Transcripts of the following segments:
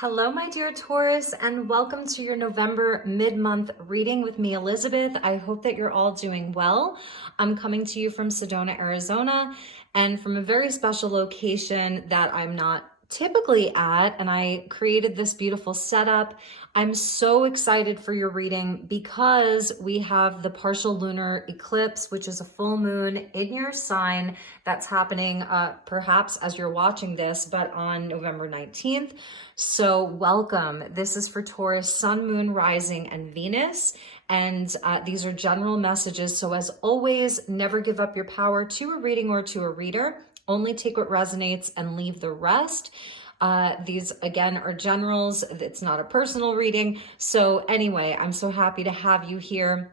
Hello, my dear Taurus, and welcome to your November mid-month reading with me, Elizabeth. I hope that you're all doing well. I'm coming to you from Sedona, Arizona, and from a very special location that I'm not typically at, and I created this beautiful setup. I'm so excited for your reading because we have the partial lunar eclipse, which is a full moon in your sign that's happening perhaps as you're watching this, but on November 19th. So welcome. This is for Taurus, Sun, Moon, Rising, and Venus. And these are general messages. So as always, never give up your power to a reading or to a reader. Only take what resonates and leave the rest. These, again, are generals. It's not a personal reading. So anyway, I'm so happy to have you here.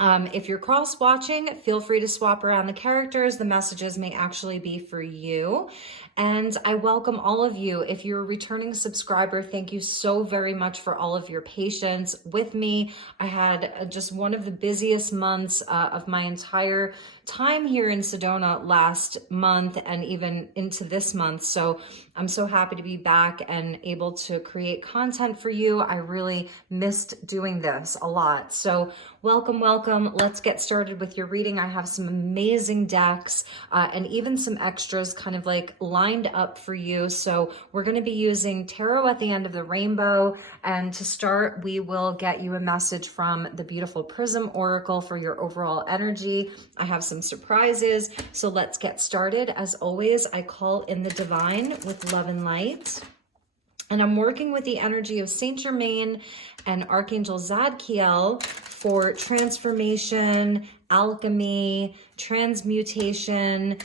If you're cross-watching, feel free to swap around the characters. The messages may actually be for you. And I welcome all of you. If you're a returning subscriber, thank you so very much for all of your patience with me. I had just one of the busiest months of my entire time here in Sedona last month and even into this month. So I'm so happy to be back and able to create content for you. I really missed doing this a lot. So welcome, welcome. Let's get started with your reading. I have some amazing decks and even some extras kind of like lined up for you. So we're going to be using tarot at the end of the rainbow. And to start, we will get you a message from the beautiful Prism Oracle for your overall energy. I have some surprises. So let's get started. As always, I call in the divine with love and light. And I'm working with the energy of Saint Germain and Archangel Zadkiel for transformation, alchemy, transmutation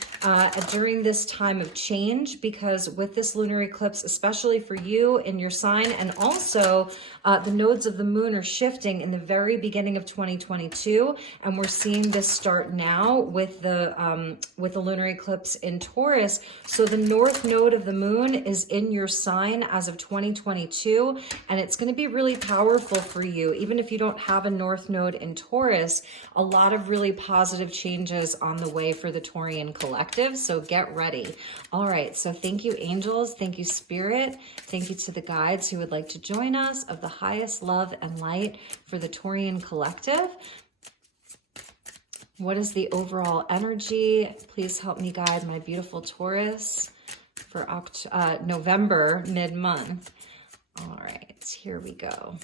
during this time of change, because with this lunar eclipse, especially for you in your sign, and also the nodes of the moon are shifting in the very beginning of 2022, and we're seeing this start now with the lunar eclipse in Taurus. So the north node of the moon is in your sign as of 2022, and it's going to be really powerful for you. Even if you don't have a north node in Taurus, a lot of really positive changes on the way for the Taurian collective. So get ready. All right. So thank you, angels. Thank you, spirit. Thank you to the guides who would like to join us of the highest love and light for the Taurian collective. What is the overall energy? Please help me guide my beautiful Taurus for November mid-month. All right, here we go.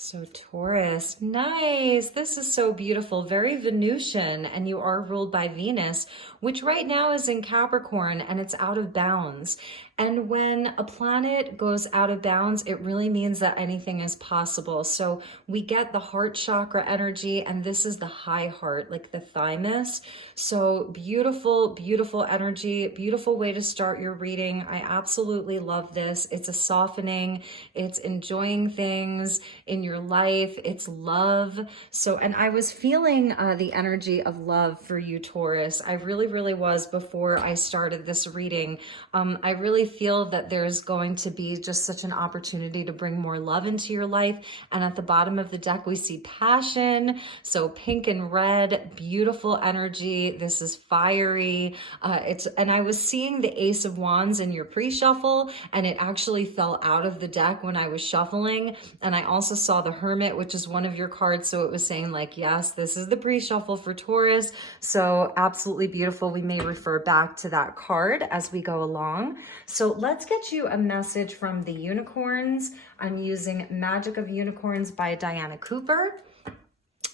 So Taurus, nice. This is so beautiful, very Venusian, and you are ruled by Venus, which right now is in Capricorn and it's out of bounds. And when a planet goes out of bounds, it really means that anything is possible. So we get the heart chakra energy, and this is the high heart, like the thymus. So beautiful, beautiful energy, beautiful way to start your reading. I absolutely love this. It's a softening, it's enjoying things in your life, it's love. So, and I was feeling the energy of love for you, Taurus. I really, really was before I started this reading. I really feel that there's going to be just such an opportunity to bring more love into your life. And at the bottom of the deck, we see passion. So pink and red, beautiful energy. This is fiery. And I was seeing the Ace of Wands in your pre-shuffle, and it actually fell out of the deck when I was shuffling. And I also saw the Hermit, which is one of your cards. So it was saying like, yes, this is the pre-shuffle for Taurus. So absolutely beautiful. We may refer back to that card as we go along. So let's get you a message from the unicorns. I'm using Magic of Unicorns by Diana Cooper.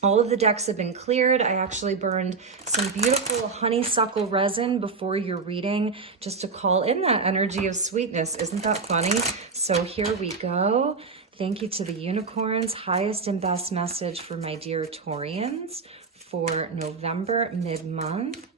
All of the decks have been cleared. I actually burned some beautiful honeysuckle resin before your reading just to call in that energy of sweetness. Isn't that funny? So here we go. Thank you to the unicorns. Highest and best message for my dear Taurians for November mid-month.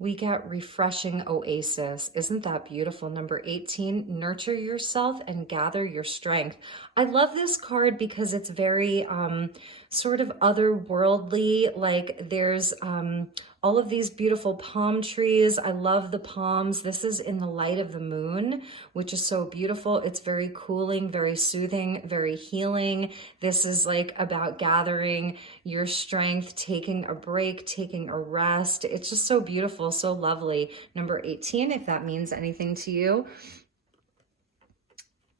We get refreshing oasis. Isn't that beautiful? Number 18, nurture yourself and gather your strength. I love this card because it's very sort of otherworldly. Like there's all of these beautiful palm trees. I love the palms. This is in the light of the moon, which is so beautiful. It's very cooling, very soothing, very healing. This is like about gathering your strength, taking a break, taking a rest. It's just so beautiful, so lovely. Number 18, if that means anything to you.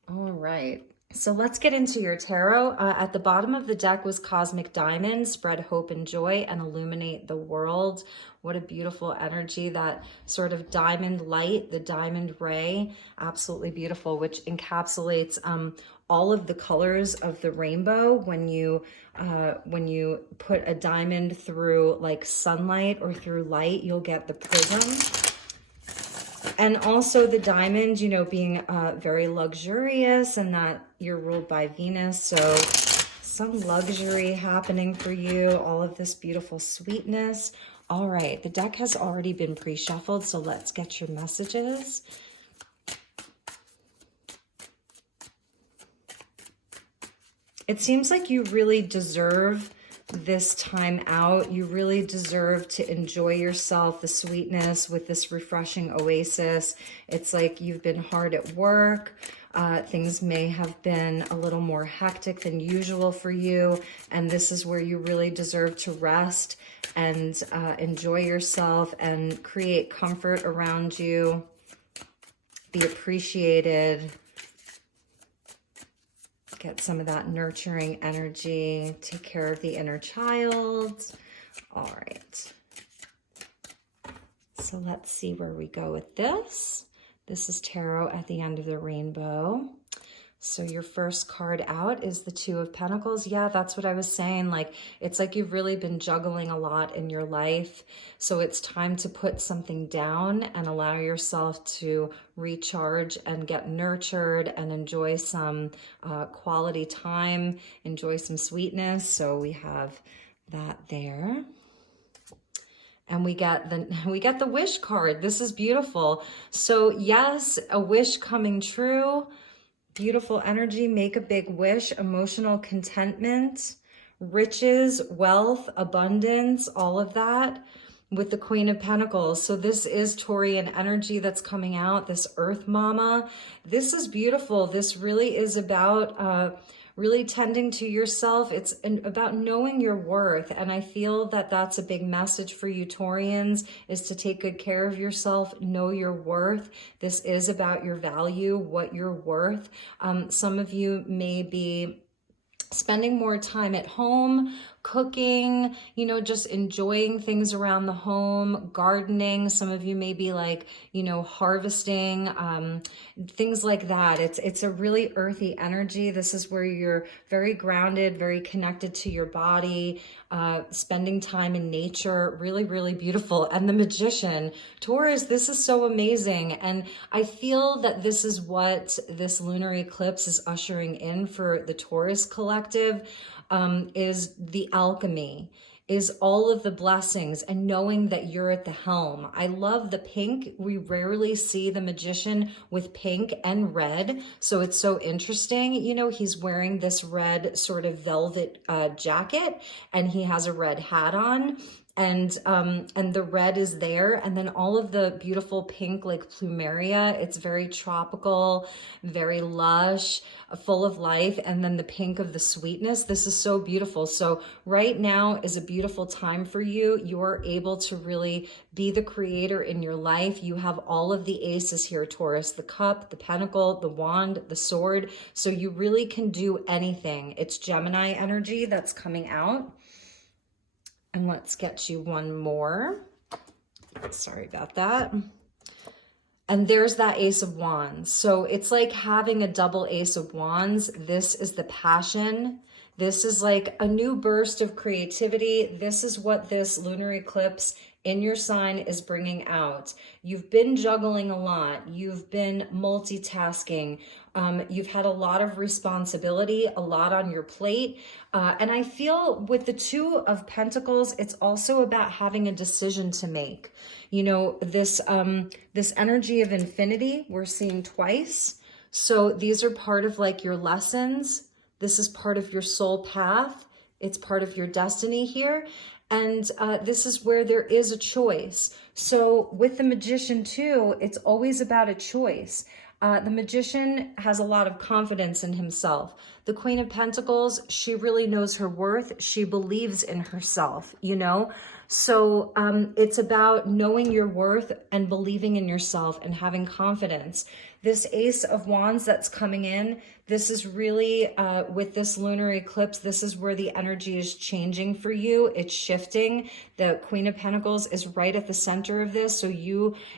All right. So let's get into your tarot. At the bottom of the deck was Cosmic Diamond, spread hope and joy and illuminate the world. What a beautiful energy, that sort of diamond light, the diamond ray, absolutely beautiful, which encapsulates all of the colors of the rainbow. When you put a diamond through like sunlight or through light, you'll get the prism. And also the diamond, you know, being very luxurious, and that you're ruled by Venus. So some luxury happening for you, all of this beautiful sweetness. All right, the deck has already been pre-shuffled, so let's get your messages. It seems like you really deserve this time out. You really deserve to enjoy yourself, the sweetness with this refreshing oasis. It's like you've been hard at work. Things may have been a little more hectic than usual for you, and this is where you really deserve to rest and enjoy yourself and create comfort around you. Be appreciated. Get some of that nurturing energy. Take care of the inner child. All right. So let's see where we go with this. This is tarot at the end of the rainbow. So your first card out is the Two of Pentacles. Yeah, that's what I was saying. Like, it's like you've really been juggling a lot in your life. So it's time to put something down and allow yourself to recharge and get nurtured and enjoy some quality time, enjoy some sweetness. So we have that there. And we get the wish card. This is beautiful. So yes, a wish coming true. Beautiful energy, make a big wish, emotional contentment, riches, wealth, abundance, all of that with the Queen of Pentacles. So this is Taurian energy that's coming out, this Earth Mama. This is beautiful. This really is about really tending to yourself. It's about knowing your worth. And I feel that that's a big message for you Taurians, is to take good care of yourself, know your worth. This is about your value, what you're worth. Some of you may be spending more time at home, cooking, you know, just enjoying things around the home, gardening. Some of you may be like, you know, harvesting, things like that. It's a really earthy energy. This is where you're very grounded, very connected to your body, spending time in nature, really, really beautiful. And the Magician, Taurus, this is so amazing. And I feel that this is what this lunar eclipse is ushering in for the Taurus collective. Is the alchemy, is all of the blessings and knowing that you're at the helm. I love the pink. We rarely see the Magician with pink and red. So it's so interesting. You know, he's wearing this red sort of velvet jacket, and he has a red hat on. And the red is there, and then all of the beautiful pink, like plumeria. It's very tropical, very lush, full of life, and then the pink of the sweetness. This is so beautiful. So right now is a beautiful time for you. You're able to really be the creator in your life. You have all of the aces here, Taurus, the cup, the pentacle, the wand, the sword. So you really can do anything. It's Gemini energy that's coming out. And let's get you one more. Sorry about that. And there's that Ace of Wands. So it's like having a double Ace of Wands. This is the passion. This is like a new burst of creativity. This is what this lunar eclipse in your sign is bringing out. You've been juggling a lot. You've been multitasking. You've had a lot of responsibility, a lot on your plate. And I feel with the Two of Pentacles, it's also about having a decision to make. You know, this energy of infinity, we're seeing twice. So these are part of like your lessons. This is part of your soul path. It's part of your destiny here. And this is where there is a choice. So with the Magician too, it's always about a choice. The Magician has a lot of confidence in himself. The Queen of Pentacles, she really knows her worth. She believes in herself, you know? So it's about knowing your worth and believing in yourself and having confidence. This Ace of Wands that's coming in, this is really, with this lunar eclipse, this is where the energy is changing for you. It's shifting. The Queen of Pentacles is right at the center of this. So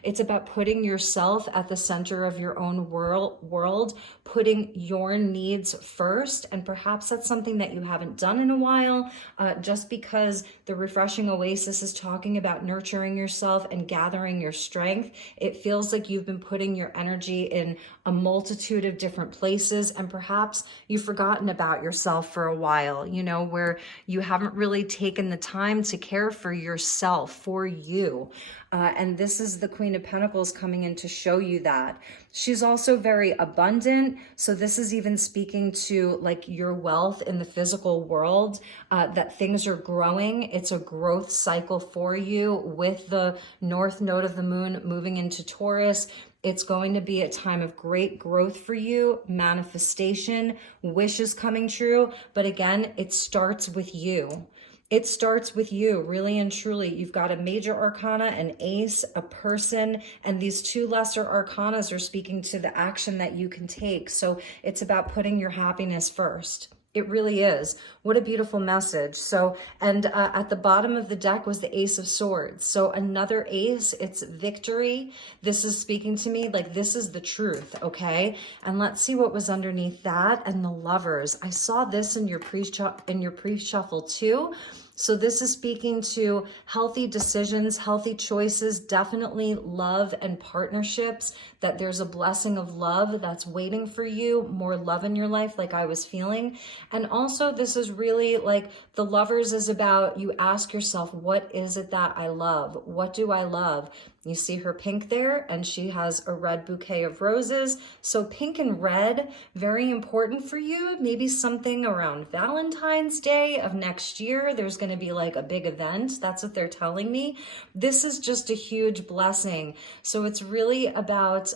it's about putting yourself at the center of your own world, putting your needs first. And perhaps that's something that you haven't done in a while, just because the Refreshing Oasis is talking about nurturing yourself and gathering your strength. It feels like you've been putting your energy in a multitude of different places, and perhaps you've forgotten about yourself for a while, you know, where you haven't really taken the time to care for yourself, for you. And this is the Queen of Pentacles coming in to show you that. She's also very abundant. So this is even speaking to like your wealth in the physical world, that things are growing. It's a growth cycle for you with the North Node of the Moon moving into Taurus. It's going to be a time of great growth for you, manifestation, wishes coming true. But again, it starts with you. It starts with you, really and truly. You've got a major arcana, an ace, a person, and these two lesser arcanas are speaking to the action that you can take. So it's about putting your happiness first. It really is. What a beautiful message. So, and at the bottom of the deck was the Ace of Swords. So another ace, it's victory. This is speaking to me like this is the truth, okay? And let's see what was underneath that. And the Lovers. I saw this in your pre-shuffle too. So this is speaking to healthy decisions, healthy choices, definitely love and partnerships, that there's a blessing of love that's waiting for you, more love in your life like I was feeling. And also this is really like the Lovers is about you ask yourself, what is it that I love? What do I love? You see her pink there, and she has a red bouquet of roses. So pink and red, very important for you. Maybe something around Valentine's Day of next year. There's going to be like a big event. That's what they're telling me. This is just a huge blessing. So it's really about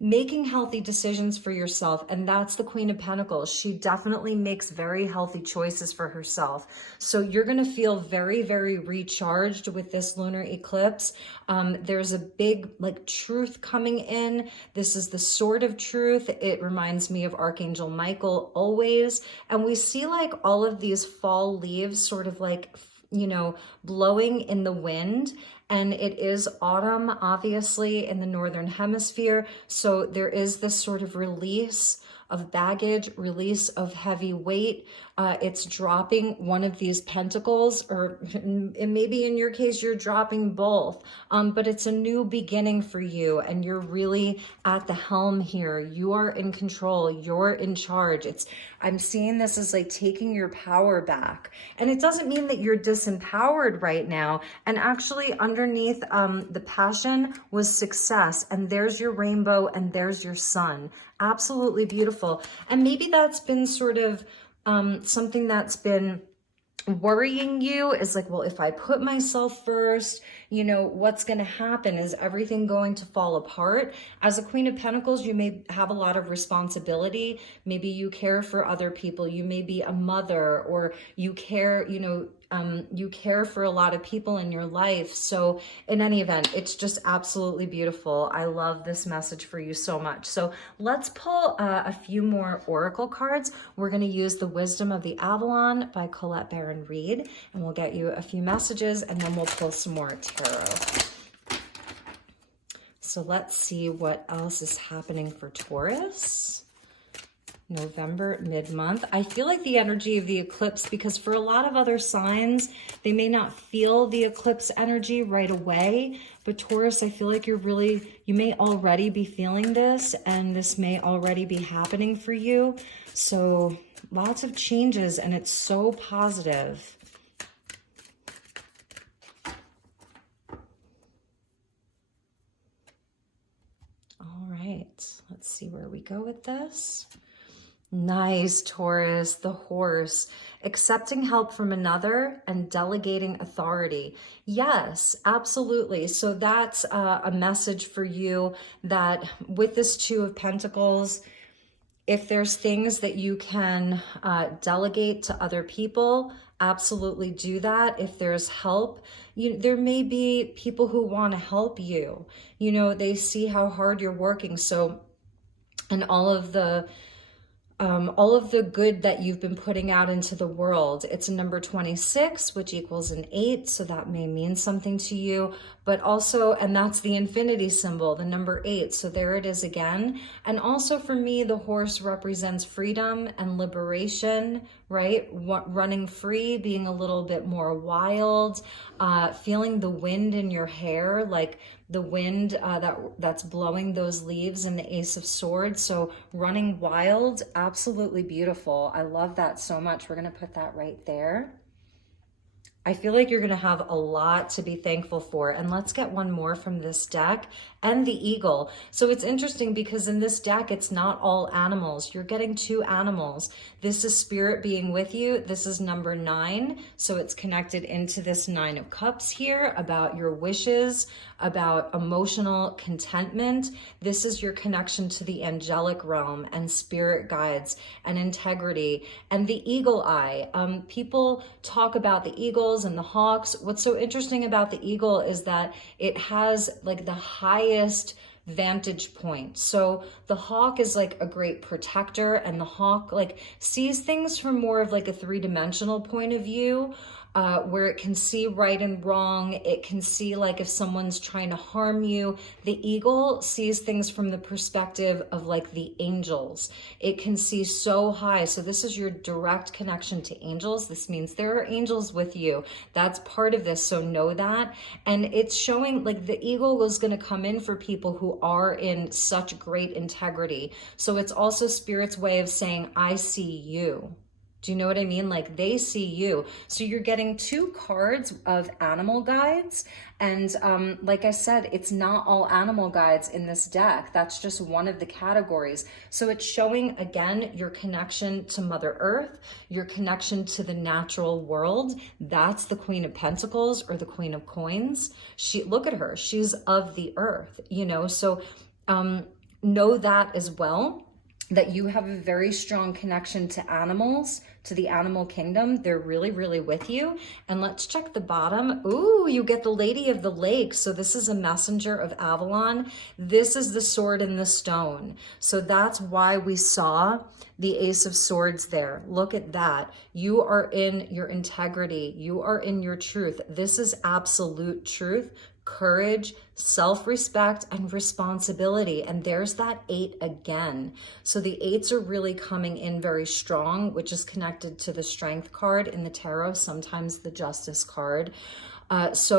making healthy decisions for yourself. And that's the Queen of Pentacles. She definitely makes very healthy choices for herself. So you're going to feel very, very recharged with this lunar eclipse. There's a big like truth coming in. This is the sword of truth. It reminds me of Archangel Michael always. And we see like all of these fall leaves sort of like, you know, blowing in the wind. And it is autumn, obviously, in the Northern Hemisphere. So there is this sort of release of baggage, release of heavy weight. It's dropping one of these pentacles, or maybe in your case, you're dropping both. But it's a new beginning for you, and you're really at the helm here. You are in control. You're in charge. I'm seeing this as like taking your power back. And it doesn't mean that you're disempowered right now. And actually underneath the passion was success. And there's your rainbow and there's your sun. Absolutely beautiful. And maybe that's been sort of something that's been worrying you, is like, well, if I put myself first, you know, what's going to happen? Is everything going to fall apart? As a Queen of Pentacles, you may have a lot of responsibility. Maybe you care for other people. You may be a mother, or you care, you know, you care for a lot of people in your life. So in any event, it's just absolutely beautiful. I love this message for you so much. So let's pull a few more oracle cards. We're going to use the Wisdom of the Avalon by Colette Baron Reed, and we'll get you a few messages, and then we'll pull some more tarot. So let's see what else is happening for Taurus. November, mid-month. I feel like the energy of the eclipse, because for a lot of other signs, they may not feel the eclipse energy right away. But Taurus, I feel like you may already be feeling this, and this may already be happening for you. So lots of changes, and it's so positive. All right, let's see where we go with this. Nice, Taurus, the horse. accepting help from another and delegating authority. Yes, absolutely. So that's a message for you that with this Two of Pentacles, if there's things that you can delegate to other people, absolutely do that. If there's help, there may be people who want to help you. They see how hard you're working. So, and all of the good that you've been putting out into the world. It's a number 26, which equals an 8, so that may mean something to you. But also, and that's the infinity symbol, the number 8. So there it is again. And also for me, the horse represents freedom and liberation, right? Running free, being a little bit more wild, feeling the wind in your hair, like the wind that's blowing those leaves, and the Ace of Swords. So running wild, absolutely beautiful. I love that so much. We're going to put that right there. I feel like you're going to have a lot to be thankful for. And let's get one more from this deck, and the eagle. So it's interesting because in this deck, it's not all animals. You're getting 2 animals. This is spirit being with you. This is number 9. So it's connected into this 9 of Cups here about your wishes, about emotional contentment. This is your connection to the angelic realm and spirit guides and integrity and the eagle eye. People talk about the eagles and the hawks. What's so interesting about the eagle is that it has like the highest vantage point. So the hawk is like a great protector, and the hawk like sees things from more of like a 3-dimensional point of view, where it can see right and wrong. It can see like if someone's trying to harm you. The eagle sees things from the perspective of like the angels. It can see so high. So this is your direct connection to angels. This means there are angels with you. That's part of this. So know that. And it's showing like the eagle was going to come in for people who are in such great integrity. So it's also Spirit's way of saying, I see you. Do you know what I mean? Like they see you. So you're getting 2 cards of animal guides. And like I said, it's not all animal guides in this deck. That's just one of the categories. So it's showing, again, your connection to Mother Earth, your connection to the natural world. That's the Queen of Pentacles or the Queen of Coins. Look at her. She's of the earth, so know that as well, that you have a very strong connection to animals, to the animal kingdom. They're really, really with you. And let's check the bottom. Ooh, you get the Lady of the Lake. So this is a messenger of Avalon. This is the sword and the stone. So that's why we saw the Ace of Swords there. Look at that. You are in your integrity. You are in your truth. This is absolute truth, courage, self-respect, and responsibility. And there's that 8 again. So the 8s are really coming in very strong, which is connected to the Strength card in the tarot, sometimes the Justice card. This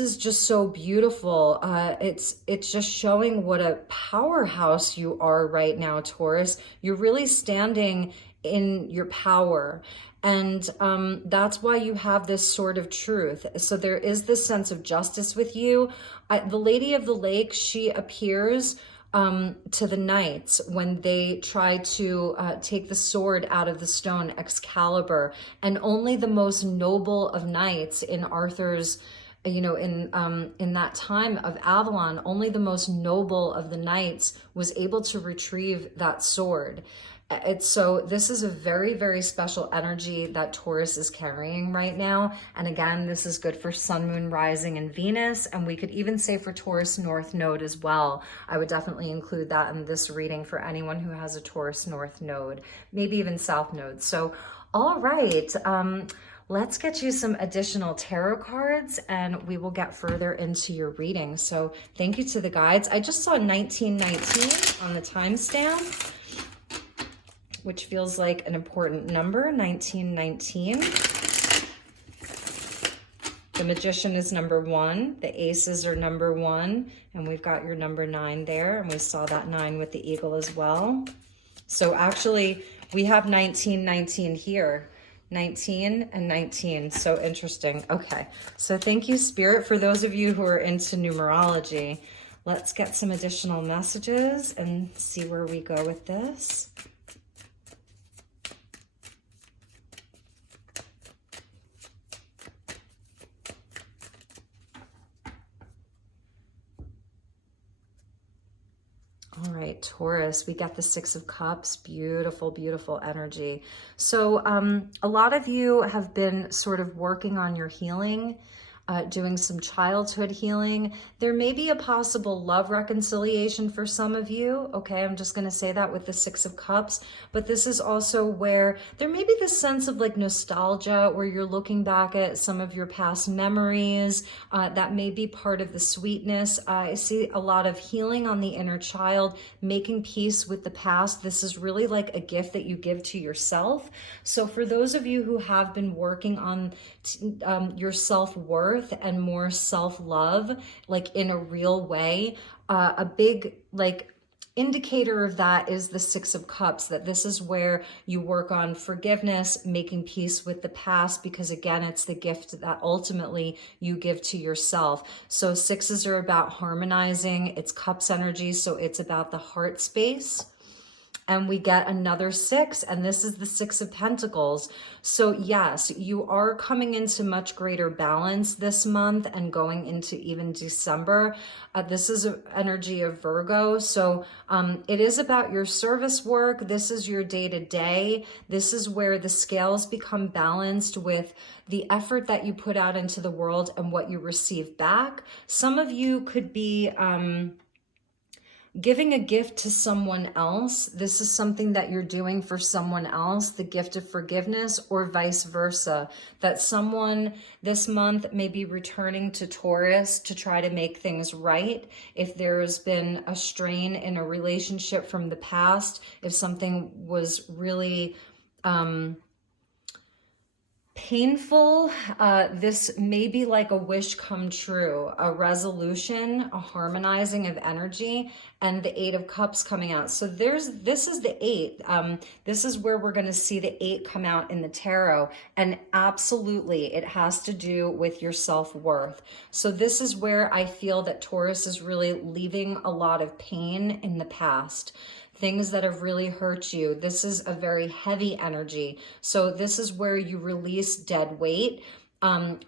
is just so beautiful. It's just showing what a powerhouse you are right now, Taurus. You're really standing in your power. And that's why you have this sword of truth. So there is this sense of justice with you. The Lady of the Lake, she appears to the knights when they try to take the sword out of the stone, Excalibur. And only the most noble of knights in Arthur's, in that time of Avalon, only the most noble of the knights was able to retrieve that sword. This is a very, very special energy that Taurus is carrying right now. And again, this is good for Sun, Moon, Rising, and Venus. And we could even say for Taurus North Node as well. I would definitely include that in this reading for anyone who has a Taurus North Node, maybe even South Node. So, all right. Let's get you some additional tarot cards and we will get further into your reading. So thank you to the guides. I just saw 1919 on the timestamp, which feels like an important number, 1919. The Magician is number 1. The Aces are number 1. And we've got your number 9 there. And we saw that 9 with the Eagle as well. So actually, we have 1919 here. 19 and 19. So interesting. Okay. So thank you, Spirit. For those of you who are into numerology, let's get some additional messages and see where we go with this. All right, Taurus, we got the Six of Cups. Beautiful, beautiful energy. So a lot of you have been sort of working on your healing, doing some childhood healing. There may be a possible love reconciliation for some of you. Okay, I'm just going to say that with the Six of Cups. But this is also where there may be this sense of like nostalgia, where you're looking back at some of your past memories. That may be part of the sweetness. I see a lot of healing on the inner child, making peace with the past. This is really like a gift that you give to yourself. So for those of you who have been working on your self-worth and more self-love, like in a real way, a big like indicator of that is the Six of Cups, that this is where you work on forgiveness, making peace with the past, because again, it's the gift that ultimately you give to yourself. So sixes are about harmonizing, it's cups energy, so it's about the heart space. And we get another six, and this is the Six of Pentacles. So yes, you are coming into much greater balance this month and going into even December. This is an energy of Virgo. So it is about your service work. This is your day-to-day. This is where the scales become balanced with the effort that you put out into the world and what you receive back. Some of you could be giving a gift to someone else. This is something that you're doing for someone else, the gift of forgiveness, or vice versa, that someone this month may be returning to Taurus to try to make things right. If there's been a strain in a relationship from the past, if something was really painful, this may be like a wish come true, a resolution, a harmonizing of energy, and the Eight of Cups coming out. So this is the eight. This is where we're going to see the eight come out in the tarot, and absolutely it has to do with your self-worth. So this is where I feel that Taurus is really leaving a lot of pain in the past, things that have really hurt you. This is a very heavy energy. So this is where you release dead weight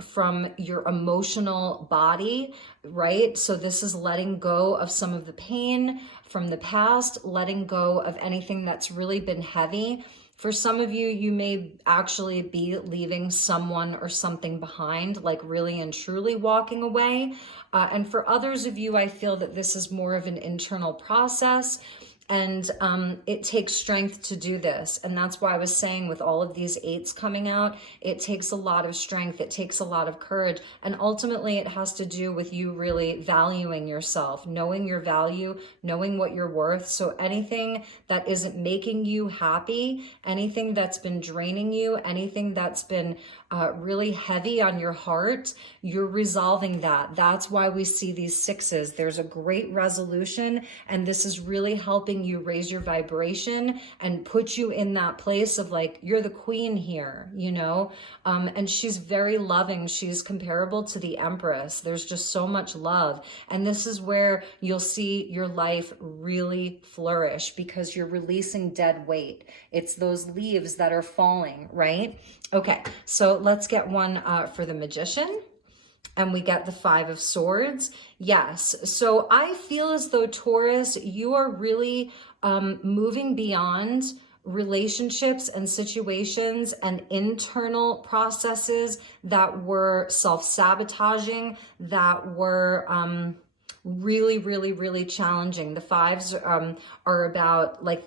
from your emotional body, right? So this is letting go of some of the pain from the past, letting go of anything that's really been heavy. For some of you, you may actually be leaving someone or something behind, like really and truly walking away. And for others of you, I feel that this is more of an internal process. And it takes strength to do this. And that's why I was saying with all of these eights coming out, it takes a lot of strength. It takes a lot of courage. And ultimately, it has to do with you really valuing yourself, knowing your value, knowing what you're worth. So anything that isn't making you happy, anything that's been draining you, anything that's been really heavy on your heart, you're resolving that. That's why we see these sixes. There's a great resolution, and this is really helping you raise your vibration and put you in that place of like, you're the queen here, you know? And she's very loving. She's comparable to the Empress. There's just so much love. And this is where you'll see your life really flourish, because you're releasing dead weight. It's those leaves that are falling, right? Okay, so let's get one for the Magician. And we get the Five of Swords. Yes, so I feel as though Taurus, you are really moving beyond relationships and situations and internal processes that were self-sabotaging, that were really, really, really challenging. The fives are about like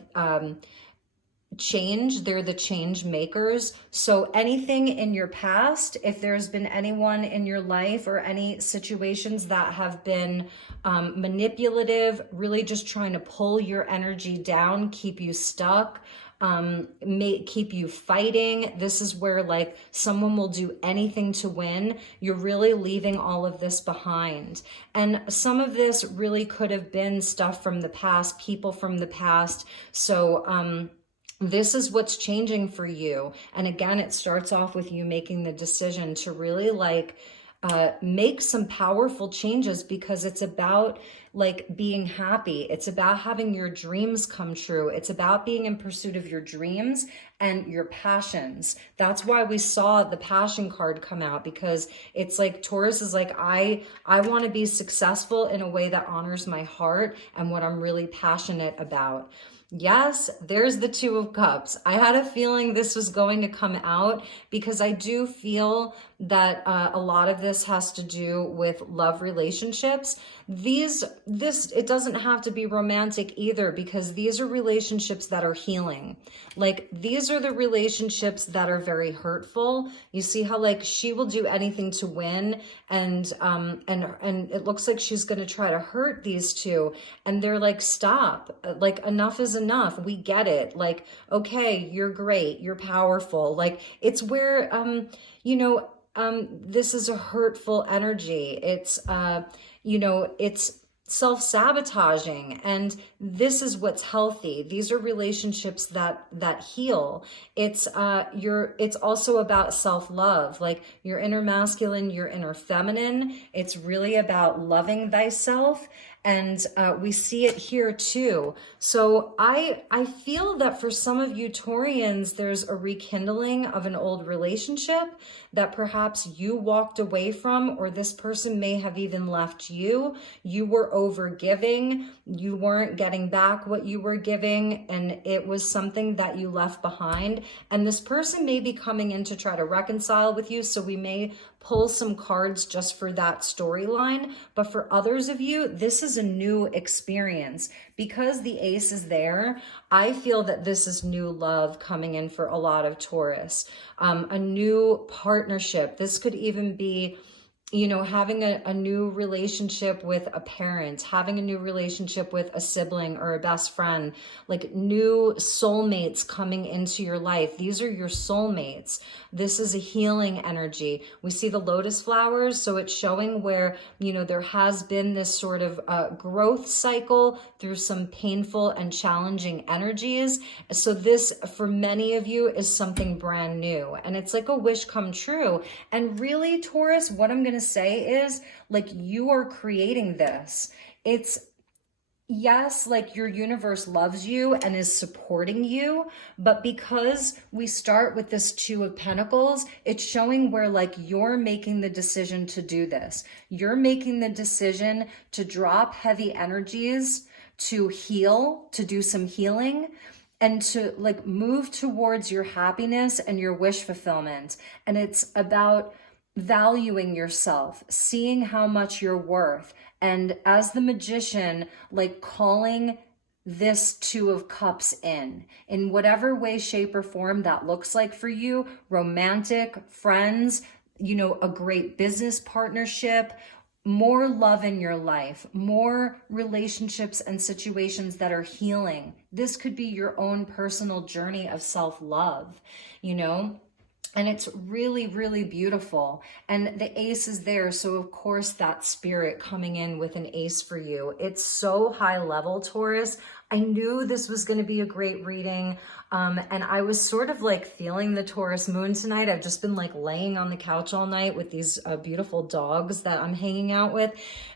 change. They're the change makers. So anything in your past, if there's been anyone in your life or any situations that have been manipulative, really just trying to pull your energy down, keep you stuck, keep you fighting. This is where like someone will do anything to win. You're really leaving all of this behind. And some of this really could have been stuff from the past, people from the past. So, this is what's changing for you. And again, it starts off with you making the decision to really like make some powerful changes, because it's about like being happy. It's about having your dreams come true. It's about being in pursuit of your dreams and your passions. That's why we saw the passion card come out, because it's like Taurus is like, I want to be successful in a way that honors my heart and what I'm really passionate about. Yes, there's the Two of Cups. I had a feeling this was going to come out, because I do feel that a lot of this has to do with love relationships. It doesn't have to be romantic either, because these are relationships that are healing. Like, these are the relationships that are very hurtful. You see how like she will do anything to win, and it looks like she's going to try to hurt these two, and they're like, stop, like enough is enough. We get it. Like, okay, you're great, you're powerful. Like, it's where this is a hurtful energy. It's it's self-sabotaging, and this is what's healthy. These are relationships that heal. It's also about self-love, like your inner masculine, your inner feminine. It's really about loving thyself. And we see it here too. So I feel that for some of you Taurians, there's a rekindling of an old relationship that perhaps you walked away from, or this person may have even left you. You were overgiving. You weren't getting back what you were giving, and it was something that you left behind. And this person may be coming in to try to reconcile with you. So we may pull some cards just for that storyline. But for others of you, this is a new experience. Because the ace is there, I feel that this is new love coming in for a lot of Taurus. A new partnership. This could even be, having a new relationship with a parent, having a new relationship with a sibling or a best friend, like new soulmates coming into your life. These are your soulmates. This is a healing energy. We see the lotus flowers, so it's showing where, there has been this sort of growth cycle through some painful and challenging energies. So this, for many of you, is something brand new, and it's like a wish come true. And really, Taurus, what I'm going to say is, like, you are creating this. It's, yes, like your universe loves you and is supporting you, but because we start with this Two of Pentacles, it's showing where like you're making the decision to do this. You're making the decision to drop heavy energies, to heal, to do some healing, and to like move towards your happiness and your wish fulfillment. And it's about valuing yourself, seeing how much you're worth. And as the Magician, like calling this Two of Cups in whatever way, shape, or form that looks like for you, romantic, friends, a great business partnership, more love in your life, more relationships and situations that are healing. This could be your own personal journey of self-love, And it's really, really beautiful. And the ace is there. So of course that spirit coming in with an ace for you. It's so high level, Taurus. I knew this was going to be a great reading. And I was sort of like feeling the Taurus moon tonight. I've just been like laying on the couch all night with these beautiful dogs that I'm hanging out with.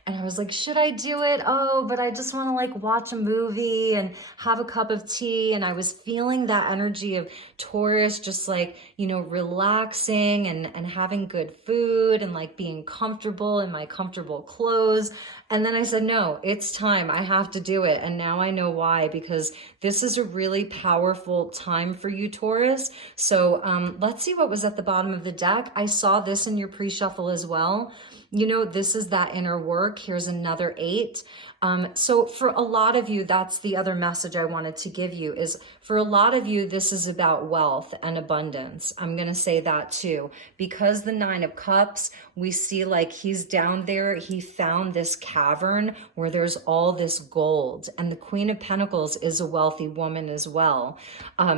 And I was like, should I do it? Oh, but I just want to like watch a movie and have a cup of tea. And I was feeling that energy of Taurus, just like, relaxing and having good food and like being comfortable in my comfortable clothes. And then I said, no, it's time. I have to do it. And now I know why, because this is a really powerful time for you, Taurus. So let's see what was at the bottom of the deck. I saw this in your pre-shuffle as well. This is that inner work. Here's another 8. So for a lot of you, that's the other message I wanted to give you, is for a lot of you, this is about wealth and abundance. I'm going to say that too, because the 9 of Cups, we see like he's down there. He found this cavern where there's all this gold, and the Queen of Pentacles is a wealthy woman as well.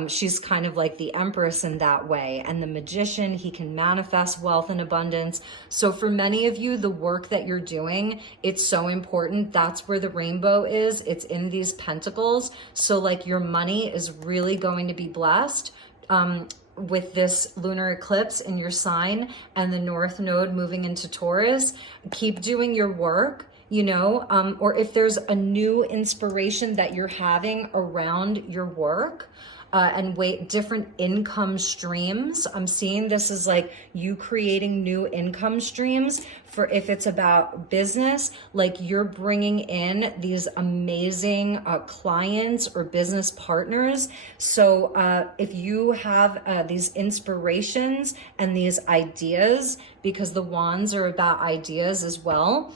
She's kind of like the Empress in that way. And the Magician, he can manifest wealth and abundance. So for many of you, the work that you're doing, it's so important. That's where the rainbow is. It's in these pentacles. So like your money is really going to be blessed. with this lunar eclipse in your sign and the North Node moving into Taurus, keep doing your work, you know, or if there's a new inspiration that you're having around your work, and different income streams. I'm seeing this as like you creating new income streams. For if it's about business, like you're bringing in these amazing clients or business partners. So if you have these inspirations and these ideas, because the wands are about ideas as well,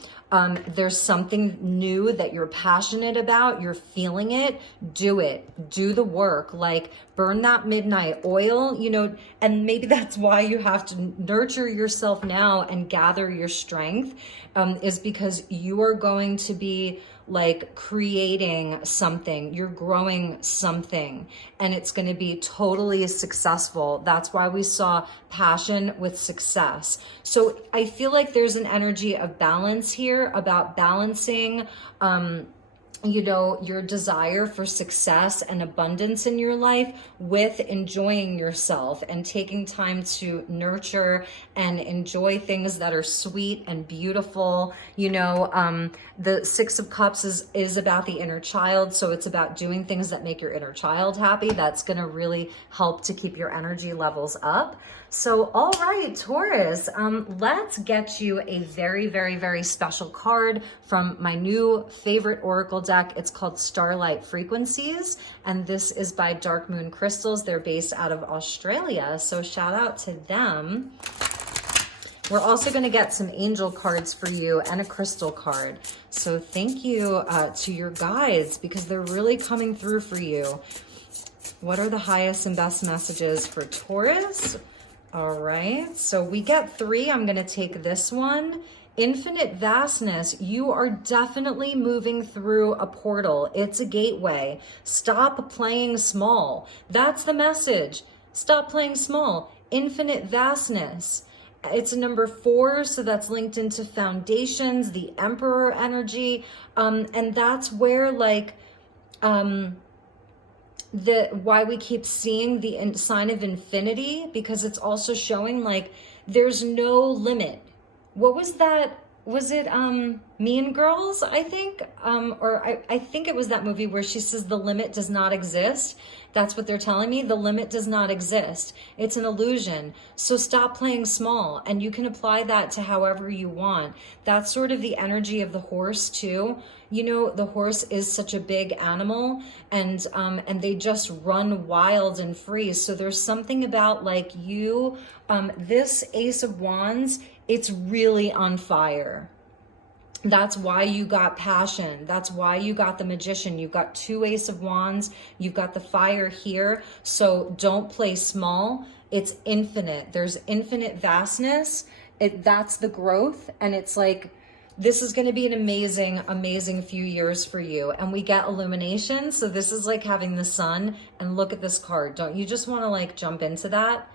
there's something new that you're passionate about, you're feeling it, do the work, like burn that midnight oil, you know, and maybe that's why you have to nurture yourself now and gather your strength, is because you are going to be like creating something, you're growing something, and it's going to be totally successful. That's why we saw passion with success. So I feel like there's an energy of balance here, about balancing, you know, your desire for success and abundance in your life with enjoying yourself and taking time to nurture and enjoy things that are sweet and beautiful. You know, the Six of Cups is about the inner child. So it's about doing things that make your inner child happy. That's going to really help to keep your energy levels up. So, all right, Taurus, let's get you a very, very, very special card from my new favorite oracle deck. It's called Starlight Frequencies, and this is by Dark Moon Crystals. They're based out of Australia, so shout out to them. We're also going to get some angel cards for you and a crystal card. So thank you to your guides, because they're really coming through for you. What are the highest and best messages for Taurus? All right, so we get 3. I'm going to take this one. Infinite vastness. You are definitely moving through a portal. It's a gateway. Stop playing small. That's the message. Stop playing small. Infinite vastness. It's a number 4, so that's linked into foundations, the Emperor energy, and that's where like why we keep seeing the sign of infinity, because it's also showing like there's no limit. What was that? Was it Mean Girls, I think? Or I think it was that movie where she says the limit does not exist. That's what they're telling me. The limit does not exist. It's an illusion. So stop playing small, and you can apply that to however you want. That's sort of the energy of the horse too. You know, the horse is such a big animal, and they just run wild and free. So there's something about like you, this Ace of Wands, it's really on fire. That's why you got passion. That's why you got the Magician. You've got 2 Ace of Wands. You've got the fire here. So don't play small. It's infinite. There's infinite vastness. That's the growth. And it's like, this is going to be an amazing, amazing few years for you. And we get illumination. So this is like having the sun. And look at this card. Don't you just want to like jump into that?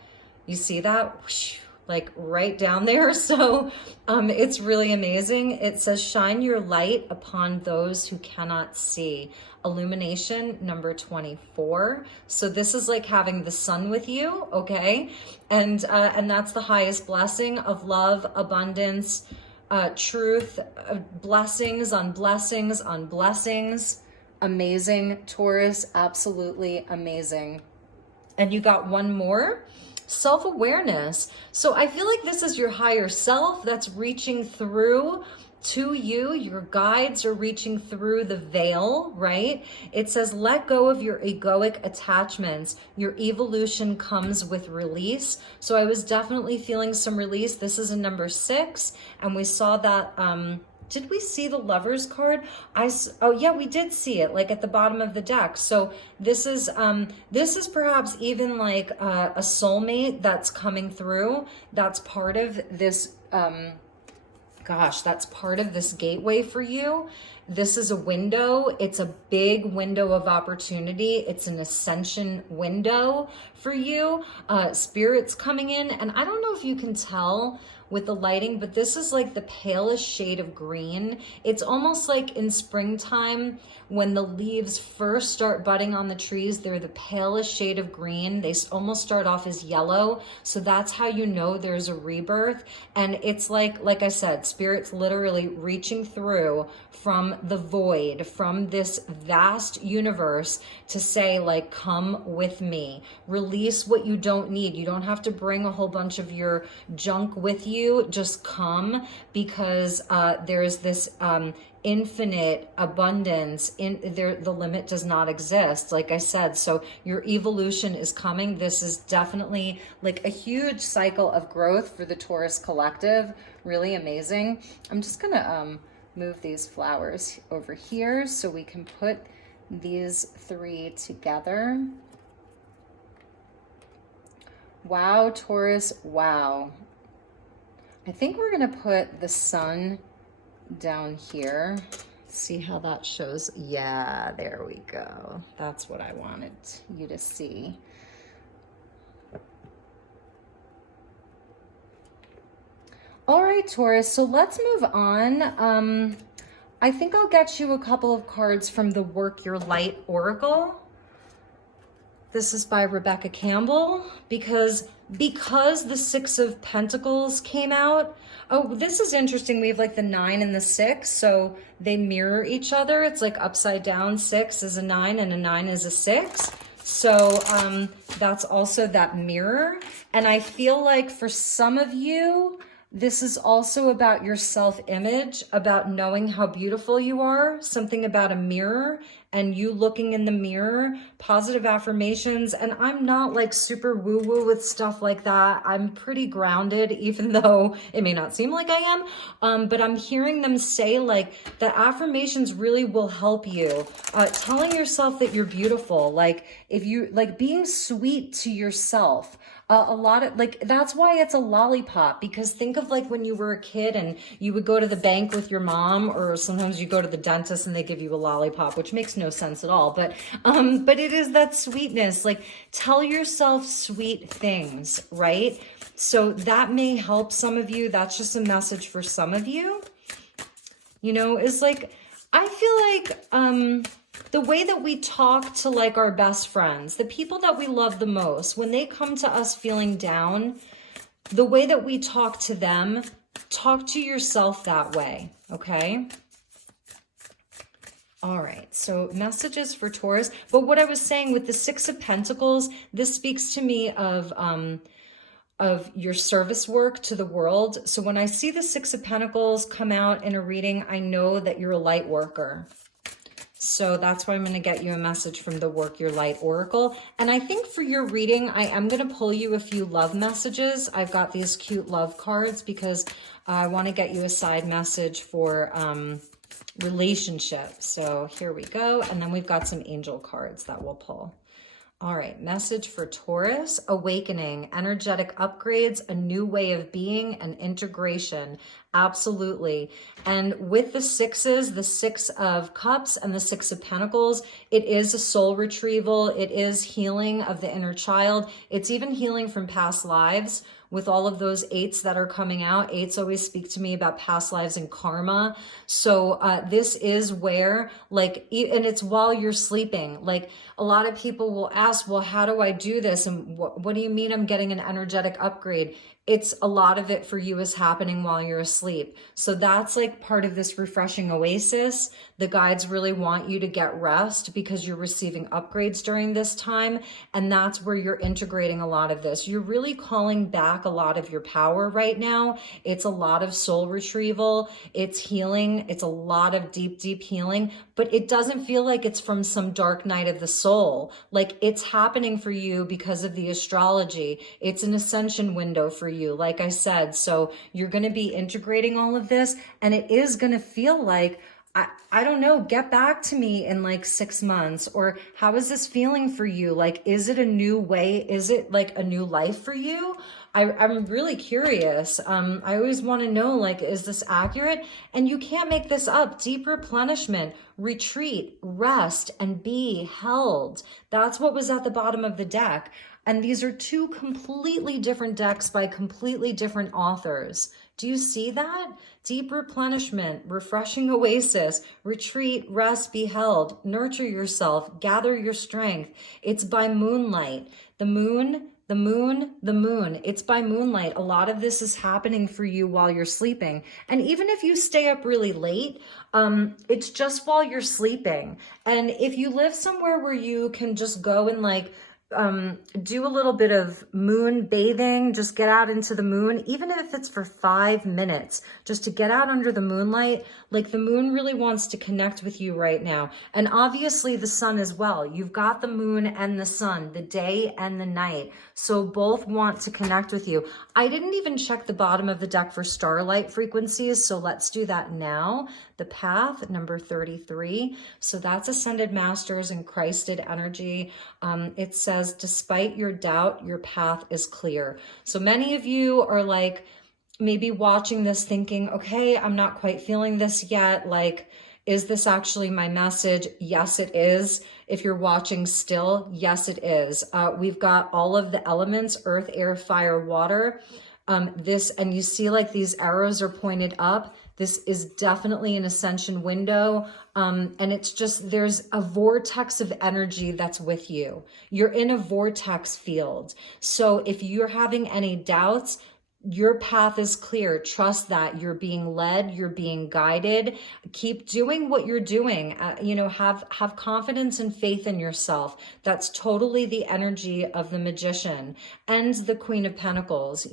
You see that? Whoosh, like right down there. So it's really amazing. It says, shine your light upon those who cannot see. Illumination number 24. So this is like having the sun with you, okay? And that's the highest blessing of love, abundance, truth, blessings on blessings on blessings. Amazing, Taurus, absolutely amazing. And you got one more. Self-awareness. So I feel like this is your higher self that's reaching through to you. Your guides are reaching through the veil, right? It says, let go of your egoic attachments. Your evolution comes with release. So I was definitely feeling some release. This is a number 6, and we saw that, did we see the Lovers card? Oh yeah, we did see it like at the bottom of the deck. So this is perhaps even like a soulmate that's coming through. That's part of this, that's part of this gateway for you. this is a window. It's a big window of opportunity. It's an ascension window for you. Spirit's coming in, and I don't know if you can tell with the lighting, but this is like the palest shade of green. It's almost like in springtime when the leaves first start budding on the trees, they're the palest shade of green. They almost start off as yellow. So that's how you know there's a rebirth. And it's like I said, Spirit's literally reaching through from the void, from this vast universe to say, like, come with me. Release what you don't need. You don't have to bring a whole bunch of your junk with you. Just come, because there's this infinite abundance in there. The limit does not exist, like I said. So your evolution is coming. This is definitely like a huge cycle of growth for the Taurus collective. Really amazing. I'm just gonna move these flowers over here so we can put these three together. Wow, Taurus, wow. I think we're gonna put the sun down here. See how that shows? Yeah, there we go. That's what I wanted you to see. All right, Taurus, so let's move on. I think I'll get you a couple of cards from the Work Your Light Oracle. This is by Rebecca Campbell, because the Six of Pentacles came out. Oh, this is interesting. We have like the 9 and the 6, so they mirror each other. It's like upside down. 6 is a 9 and a 9 is a 6. So that's also that mirror. And I feel like for some of you, this is also about your self-image, about knowing how beautiful you are, something about a mirror and you looking in the mirror, positive affirmations. And I'm not like super woo-woo with stuff like that. I'm pretty grounded, even though it may not seem like I am. But I'm hearing them say like the affirmations really will help you. Telling yourself that you're beautiful, like if you like being sweet to yourself. A lot of like, that's why it's a lollipop, because think of like when you were a kid and you would go to the bank with your mom, or sometimes you go to the dentist and they give you a lollipop, which makes no sense at all. But it is that sweetness, like tell yourself sweet things, right? So that may help some of you. That's just a message for some of you, you know, is like, I feel like, the way that we talk to like our best friends, the people that we love the most, when they come to us feeling down, the way that we talk to them, talk to yourself that way, okay? All right, so messages for Taurus. But what I was saying with the Six of Pentacles, this speaks to me of your service work to the world. So when I see the Six of Pentacles come out in a reading, I know that you're a light worker. So that's why I'm going to get you a message from the Work Your Light Oracle. And I think for your reading, I am going to pull you a few love messages. I've got these cute love cards because I want to get you a side message for relationship. So here we go. And then we've got some angel cards that we'll pull. All right, message for Taurus: awakening, energetic upgrades, a new way of being, and integration. Absolutely. And with the sixes, the Six of Cups and the Six of Pentacles, it is a soul retrieval. It is healing of the inner child. It's even healing from past lives. With all of those eights that are coming out, eights always speak to me about past lives and karma. So this is where, like, and it's while you're sleeping. Like, a lot of people will ask, well, how do I do this? And what do you mean I'm getting an energetic upgrade? It's a lot of it for you is happening while you're asleep. So that's like part of this refreshing oasis. The guides really want you to get rest because you're receiving upgrades during this time. And that's where you're integrating a lot of this. You're really calling back a lot of your power right now. It's a lot of soul retrieval. It's healing. It's a lot of deep, deep healing, but it doesn't feel like it's from some dark night of the soul. Like it's happening for you because of the astrology. It's an ascension window for you, like I said. So you're going to be integrating all of this, and it is going to feel like, I don't know, get back to me in like 6 months, or how is this feeling for you? Like, is it a new way? Is it like a new life for you? I'm really curious. I always want to know, like, is this accurate? And you can't make this up. Deep replenishment, retreat, rest, and be held. That's what was at the bottom of the deck. And these are two completely different decks by completely different authors. Do you see that? Deep replenishment, refreshing oasis, retreat, rest, be held, nurture yourself, gather your strength. It's by moonlight. The moon, the moon, the moon. It's by moonlight. A lot of this is happening for you while you're sleeping. And even if you stay up really late, it's just while you're sleeping. And if you live somewhere where you can just go and like, do a little bit of moon bathing, just get out into the moon, even if it's for 5 minutes, just to get out under the moonlight. Like the moon really wants to connect with you right now. And obviously the sun as well. You've got the moon and the sun, the day and the night. So both want to connect with you. I didn't even check the bottom of the deck for starlight frequencies. So let's do that now. The path, number 33. So that's ascended masters and Christed energy. It says, despite your doubt, your path is clear. So many of you are like, maybe watching this thinking, okay, I'm not quite feeling this yet. Like, is this actually my message? Yes, it is. If you're watching still, yes, it is. We've got all of the elements, earth, air, fire, water. And you see like these arrows are pointed up. This is definitely an ascension window. And it's just, there's a vortex of energy that's with you. You're in a vortex field. So if you're having any doubts, your path is clear. Trust that you're being led, you're being guided. Keep doing what you're doing. Have confidence and faith in yourself. That's totally the energy of the Magician and the Queen of Pentacles,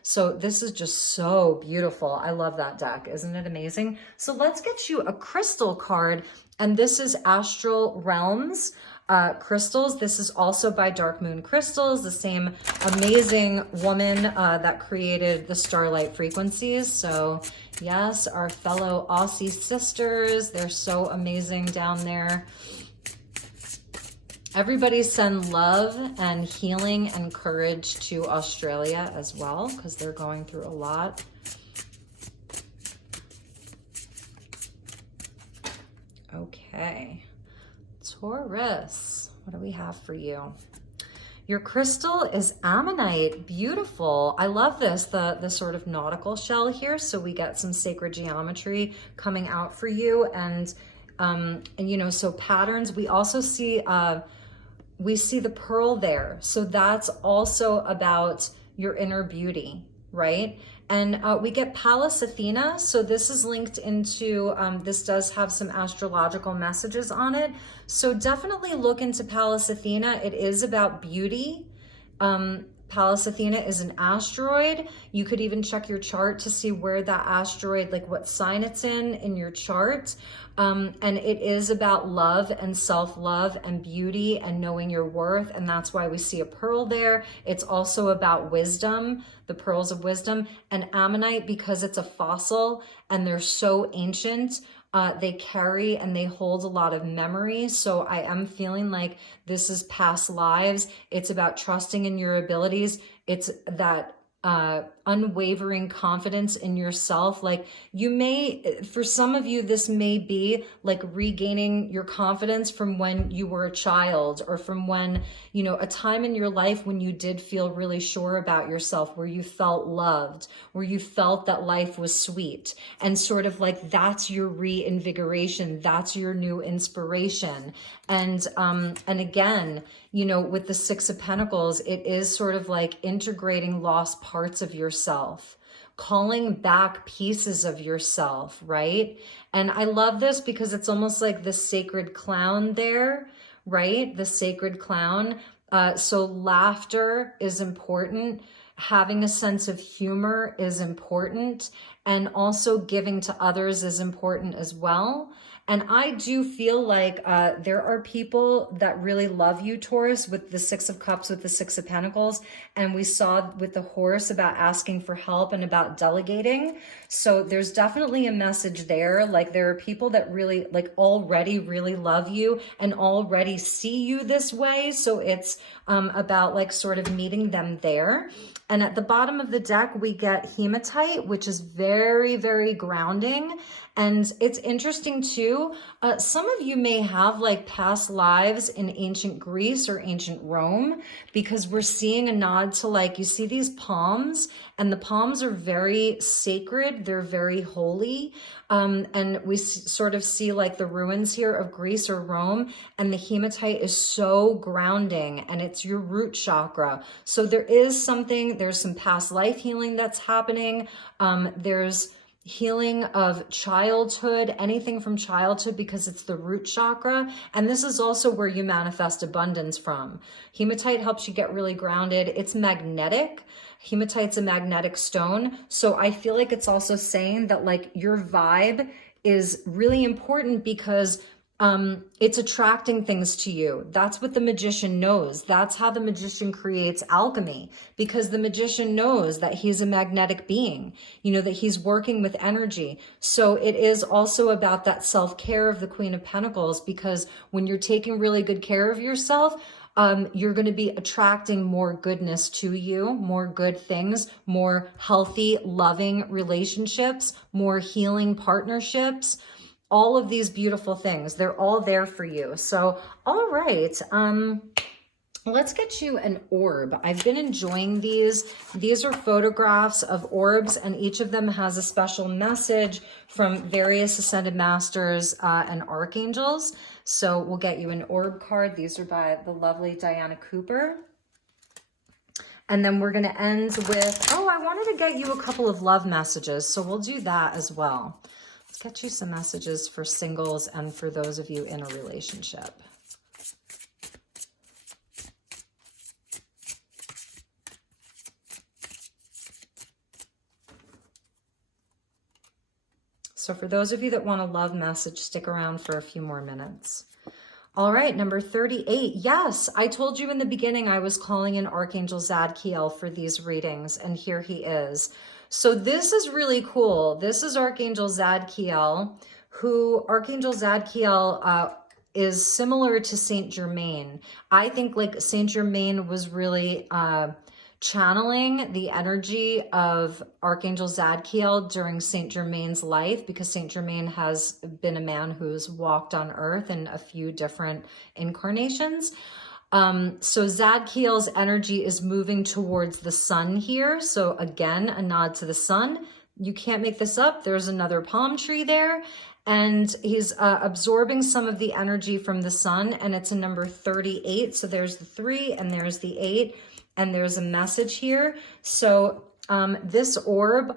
So this is just so beautiful. I love that deck. Isn't it amazing? So let's get you a crystal card. And this is Astral Realms. Crystals. This is also by Dark Moon Crystals, the same amazing woman that created the starlight frequencies. So yes, our fellow Aussie sisters, they're so amazing down there. Everybody send love and healing and courage to Australia as well, because they're going through a lot. Okay. Taurus, what do we have for you? Your crystal is ammonite. Beautiful. I love this, the sort of nautical shell here. So we get some sacred geometry coming out for you. And so patterns. We also see, we see the pearl there. So that's also about your inner beauty, right? And we get Pallas Athena. So this is linked into, this does have some astrological messages on it. So definitely look into Pallas Athena. It is about beauty. Pallas Athena is an asteroid. You could even check your chart to see where that asteroid, like what sign it's in your chart. And it is about love and self-love and beauty and knowing your worth. And that's why we see a pearl there. It's also about wisdom, the pearls of wisdom. And ammonite, because it's a fossil and they're so ancient, they carry and they hold a lot of memory. So I am feeling like this is past lives. It's about trusting in your abilities. It's that unwavering confidence in yourself. Like you may, for some of you, this may be like regaining your confidence from when you were a child or from when, a time in your life when you did feel really sure about yourself, where you felt loved, where you felt that life was sweet, and sort of like that's your reinvigoration. That's your new inspiration. And again, with the Six of Pentacles, it is sort of like integrating lost parts of yourself, calling back pieces of yourself, right? And I love this because it's almost like the sacred clown there, right? The sacred clown. So laughter is important. Having a sense of humor is important. And also giving to others is important as well. And I do feel like there are people that really love you, Taurus, with the Six of Cups, with the Six of Pentacles. And we saw with the horse about asking for help and about delegating. So there's definitely a message there. Like there are people that really like already really love you and already see you this way. So it's about like sort of meeting them there. And at the bottom of the deck, we get hematite, which is very, very grounding. And it's interesting too, some of you may have like past lives in ancient Greece or ancient Rome, because we're seeing a nod to like, you see these palms, and the palms are very sacred. They're very holy. And we sort of see like the ruins here of Greece or Rome, and the hematite is so grounding, and it's your root chakra. So there is something, there's some past life healing that's happening. There's healing of childhood, anything from childhood, because it's the root chakra. And this is also where you manifest abundance from. Hematite helps you get really grounded. It's magnetic. Hematite's a magnetic stone. So I feel like it's also saying that like your vibe is really important because it's attracting things to you. That's what the magician knows. That's how the magician creates alchemy, because the magician knows that he's a magnetic being, you know, that he's working with energy. So it is also about that self-care of the Queen of Pentacles, because when you're taking really good care of yourself, you're going to be attracting more goodness to you, more good things, more healthy, loving relationships, more healing partnerships. All of these beautiful things, they're all there for you. So, all right, let's get you an orb. I've been enjoying these. These are photographs of orbs, and each of them has a special message from various ascended masters and archangels. So we'll get you an orb card. These are by the lovely Diana Cooper. And then we're going to end with, oh, I wanted to get you a couple of love messages, so we'll do that as well. Let's get you some messages for singles and for those of you in a relationship. So for those of you that want a love message, stick around for a few more minutes. All right, number 38. Yes, I told you in the beginning I was calling in Archangel Zadkiel for these readings, and here he is. So this is really cool. This is Archangel Zadkiel, who Archangel Zadkiel is similar to Saint Germain. I think like Saint Germain was really channeling the energy of Archangel Zadkiel during Saint Germain's life, because Saint Germain has been a man who's walked on earth in a few different incarnations. So Zadkiel's energy is moving towards the sun here. So again, a nod to the sun. You can't make this up. There's another palm tree there. And he's absorbing some of the energy from the sun, and it's a number 38. So there's the 3 and there's the 8, and there's a message here. So this orb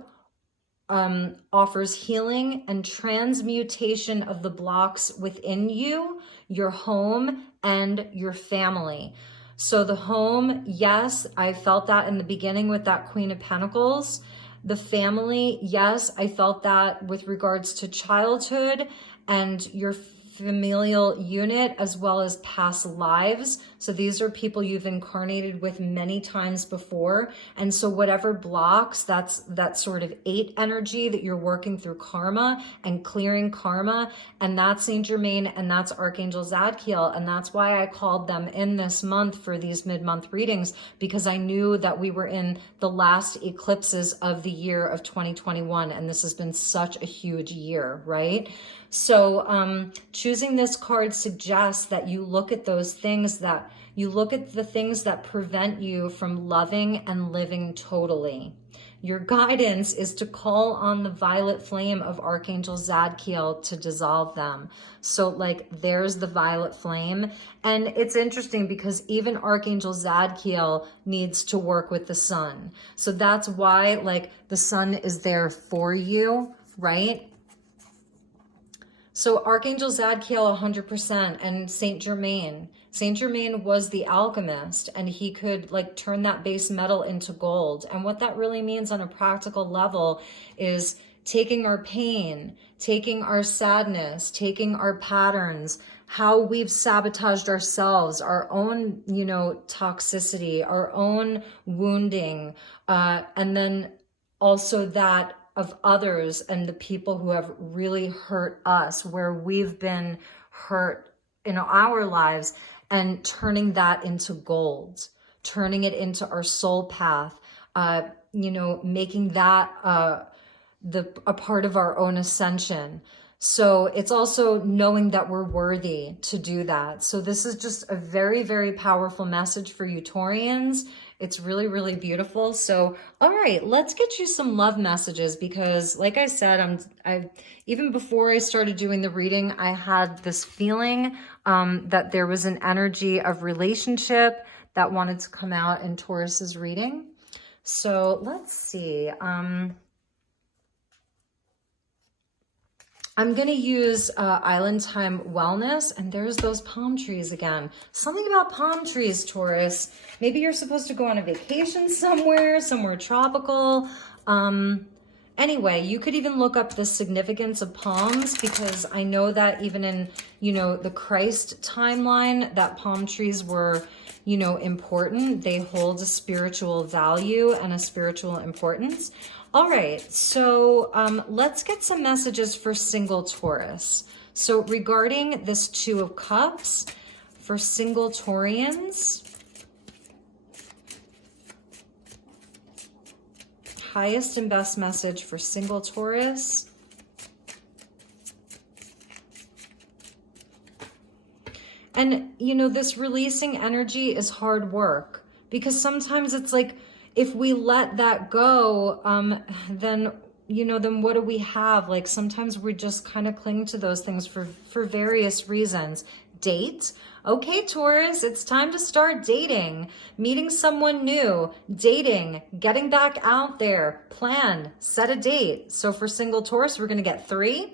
offers healing and transmutation of the blocks within you, your home, and your family. So the home, yes, I felt that in the beginning with that Queen of Pentacles. The family, yes, I felt that with regards to childhood and your familial unit, as well as past lives. So these are people you've incarnated with many times before. And so whatever blocks, that's that sort of 8 energy that you're working through karma and clearing karma. And that's Saint Germain, and that's Archangel Zadkiel. And that's why I called them in this month for these mid-month readings, because I knew that we were in the last eclipses of the year of 2021. And this has been such a huge year, right? So choosing this card suggests that you look at those things, that you look at the things that prevent you from loving and living totally. Your guidance is to call on the violet flame of Archangel Zadkiel to dissolve them. So like there's the violet flame. And it's interesting because even Archangel Zadkiel needs to work with the sun. So that's why like the sun is there for you, right? So Archangel Zadkiel 100%, and Saint Germain. Saint Germain was the alchemist, and he could like turn that base metal into gold. And what that really means on a practical level is taking our pain, taking our sadness, taking our patterns, how we've sabotaged ourselves, our own, you know, toxicity, our own wounding, and then also that of others and the people who have really hurt us, where we've been hurt in our lives, and turning that into gold, turning it into our soul path, you know, making that a part of our own ascension. So it's also knowing that we're worthy to do that. So this is just a very, very powerful message for you Taurians. It's really, really beautiful. So, all right, let's get you some love messages, because like I said, even before I started doing the reading, I had this feeling that there was an energy of relationship that wanted to come out in Taurus's reading. So let's see. I'm going to use Island Time Wellness, and there's those palm trees again. Something about palm trees, Taurus. Maybe you're supposed to go on a vacation somewhere tropical. Anyway, you could even look up the significance of palms, because I know that even in, you know, the Christ timeline, that palm trees were, you know, important. They hold a spiritual value and a spiritual importance. All right, so let's get some messages for single Taurus. So regarding this Two of Cups for single Taurians, highest and best message for single Taurus. And, you know, this releasing energy is hard work, because sometimes it's like, if we let that go, then, you know, then what do we have? Like sometimes we just kind of cling to those things for various reasons. Date. Okay, Taurus, it's time to start dating, meeting someone new, dating, getting back out there, plan, set a date. So for single Taurus, we're going to get 3.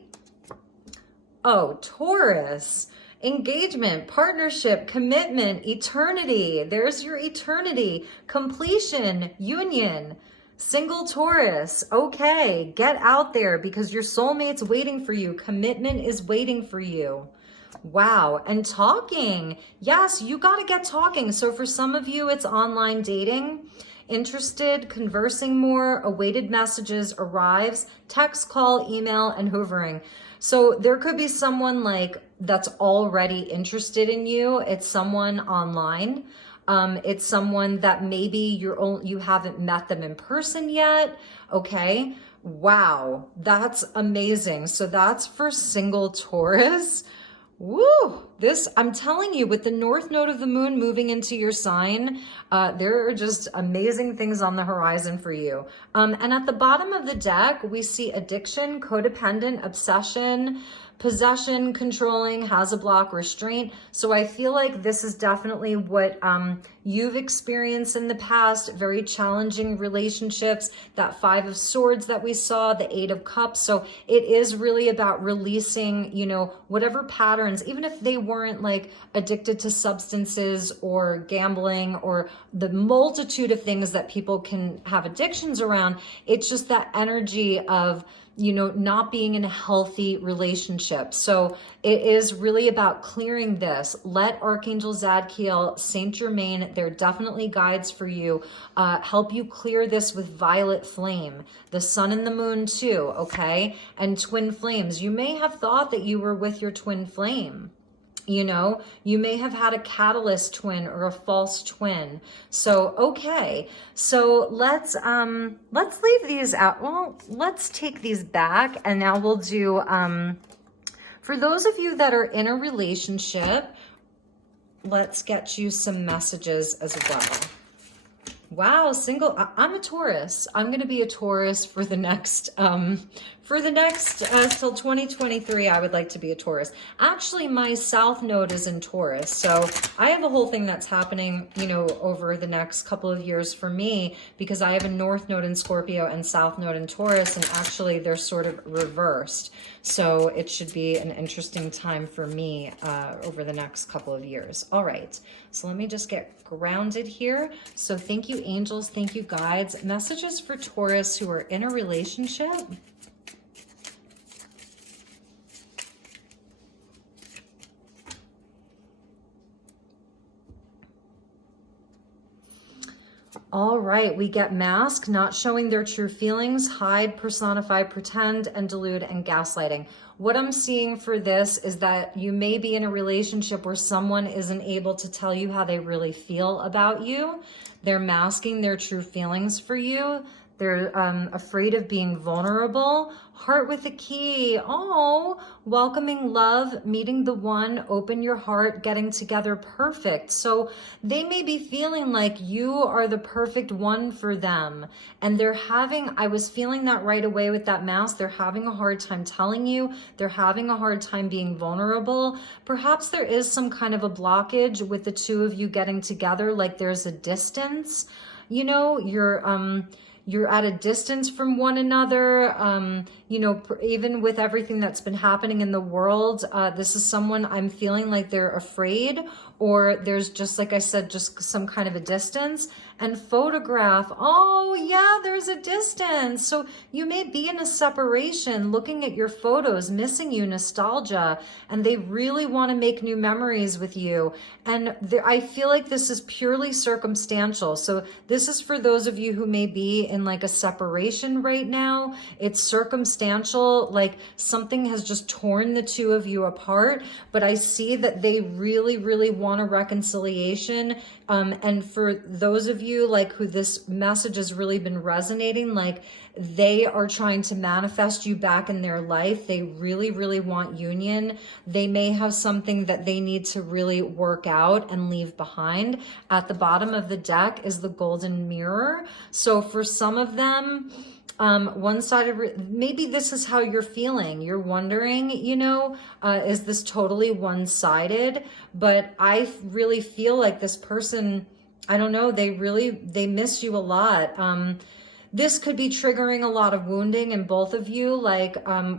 Oh, Taurus. Engagement, partnership, commitment, eternity. There's your eternity. Completion, union. Single Taurus. Okay, get out there, because your soulmate's waiting for you. Commitment is waiting for you. Wow. And talking. Yes, you got to get talking. So for some of you, it's online dating. Interested, conversing more, awaited messages, arrives, text, call, email, and hoovering. So there could be someone like that's already interested in you. It's someone online. It's someone that maybe you haven't met them in person yet. Okay. Wow. That's amazing. So that's for single Taurus. Woo! This, I'm telling you, with the north node of the moon moving into your sign, there are just amazing things on the horizon for you. And at the bottom of the deck, we see addiction, codependent, obsession, possession, controlling, has a block, restraint. So I feel like this is definitely what you've experienced in the past, very challenging relationships, that 5 of Swords that we saw, the 8 of Cups. So it is really about releasing, you know, whatever patterns, even if they weren't like addicted to substances or gambling or the multitude of things that people can have addictions around. It's just that energy of, you know, not being in a healthy relationship. So it is really about clearing this. Let Archangel Zadkiel, Saint Germain, they're definitely guides for you. Help you clear this with violet flame, the sun and the moon too, okay? And twin flames. You may have thought that you were with your twin flame. You know, you may have had a catalyst twin or a false twin. So, okay. So let's leave these out. Well, let's take these back, and now we'll do, for those of you that are in a relationship, let's get you some messages as well. Wow, single. I'm a Taurus. I'm going to be a Taurus for the next, till 2023, I would like to be a Taurus. Actually, my South Node is in Taurus. So I have a whole thing that's happening, you know, over the next couple of years for me, because I have a North Node in Scorpio and South Node in Taurus. And actually they're sort of reversed. So it should be an interesting time for me over the next couple of years. All right. So let me just get grounded here. So thank you, angels. Thank you, guides. Messages for Taurus who are in a relationship. All right, we get mask, not showing their true feelings, hide, personify, pretend, and delude, and gaslighting. What I'm seeing for this is that you may be in a relationship where someone isn't able to tell you how they really feel about you. They're masking their true feelings for you. They're afraid of being vulnerable. Heart with a key. Oh, welcoming love, meeting the one, open your heart, getting together, perfect. So they may be feeling like you are the perfect one for them. And I was feeling that right away with that mask. They're having a hard time telling you. They're having a hard time being vulnerable. Perhaps there is some kind of a blockage with the two of you getting together, like there's a distance. You know, you're at a distance from one another. You know, even with everything that's been happening in the world, this is someone I'm feeling like they're afraid, or there's just, like I said, just some kind of a distance. And photograph, oh yeah, there's a distance. So you may be in a separation, looking at your photos, missing you, nostalgia, and they really want to make new memories with you. And I feel like this is purely circumstantial. So this is for those of you who may be in like a separation right now. It's circumstantial, like something has just torn the two of you apart, but I see that they really, really want a reconciliation. And for those of you like who this message has really been resonating, like they are trying to manifest you back in their life. They really, really want union. They may have something that they need to really work out and leave behind. At the bottom of the deck is the golden mirror. So for some of them, one-sided, maybe this is how you're feeling. You're wondering, you know, is this totally one-sided? But I really feel like this person, I don't know, they miss you a lot. This could be triggering a lot of wounding in both of you. Like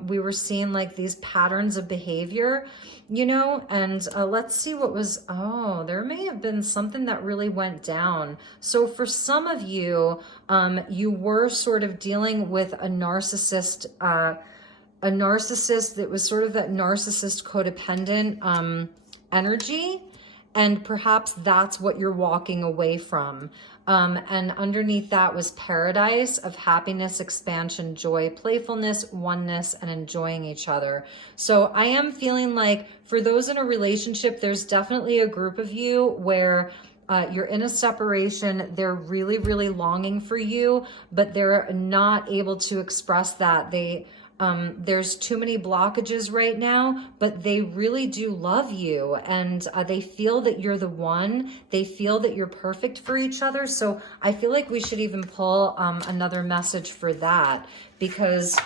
we were seeing like these patterns of behavior, you know, and let's see what was, oh, there may have been something that really went down. So for some of you, you were sort of dealing with a narcissist that was sort of that narcissist codependent energy. And perhaps that's what you're walking away from. And underneath that was paradise of happiness, expansion, joy, playfulness, oneness, and enjoying each other. So I am feeling like for those in a relationship, there's definitely a group of you where you're in a separation. They're really, really longing for you, but they're not able to express that. There's too many blockages right now, but they really do love you, and they feel that you're the one. They feel that you're perfect for each other. So I feel like we should even pull another message for that, because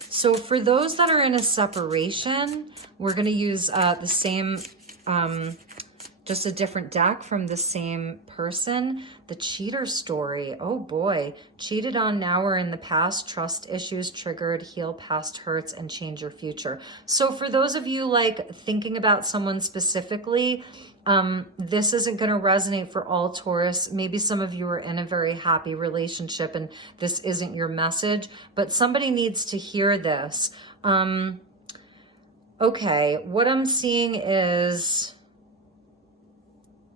so for those that are in a separation, we're going to use the same just a different deck from the same person. The cheater story. Oh boy. Cheated on now or in the past. Trust issues triggered. Heal past hurts and change your future. So for those of you like thinking about someone specifically, this isn't going to resonate for all Taurus. Maybe some of you are in a very happy relationship and this isn't your message, but somebody needs to hear this. Okay. What I'm seeing is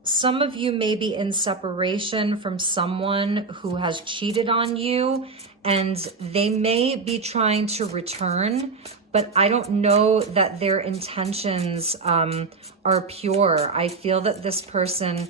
some of you may be in separation from someone who has cheated on you, and they may be trying to return, but I don't know that their intentions are pure. I feel that this person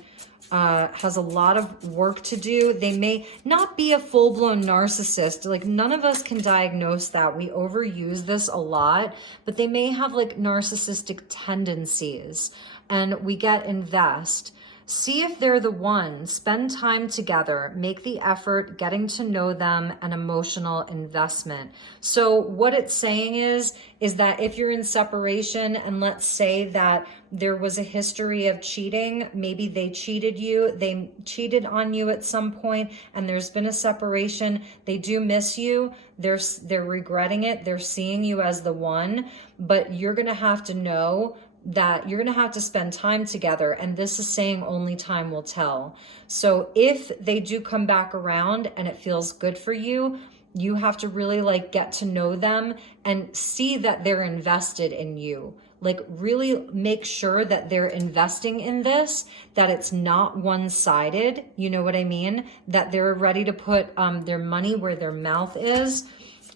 has a lot of work to do. They may not be a full-blown narcissist. Like none of us can diagnose that. We overuse this a lot, but they may have like narcissistic tendencies, and we get invest. See if they're the one. Spend time together. Make the effort, getting to know them, and emotional investment. So what it's saying is that if you're in separation and let's say that there was a history of cheating, maybe they cheated you, they cheated on you at some point, and there's been a separation, they do miss you, they're regretting it, they're seeing you as the one, but you're going to have to know that you're going to have to spend time together, and this is saying only time will tell. So if they do come back around and it feels good for you, you have to really like get to know them and see that they're invested in you. Like really make sure that they're investing in this, that it's not one-sided, you know what I mean? That they're ready to put their money where their mouth is.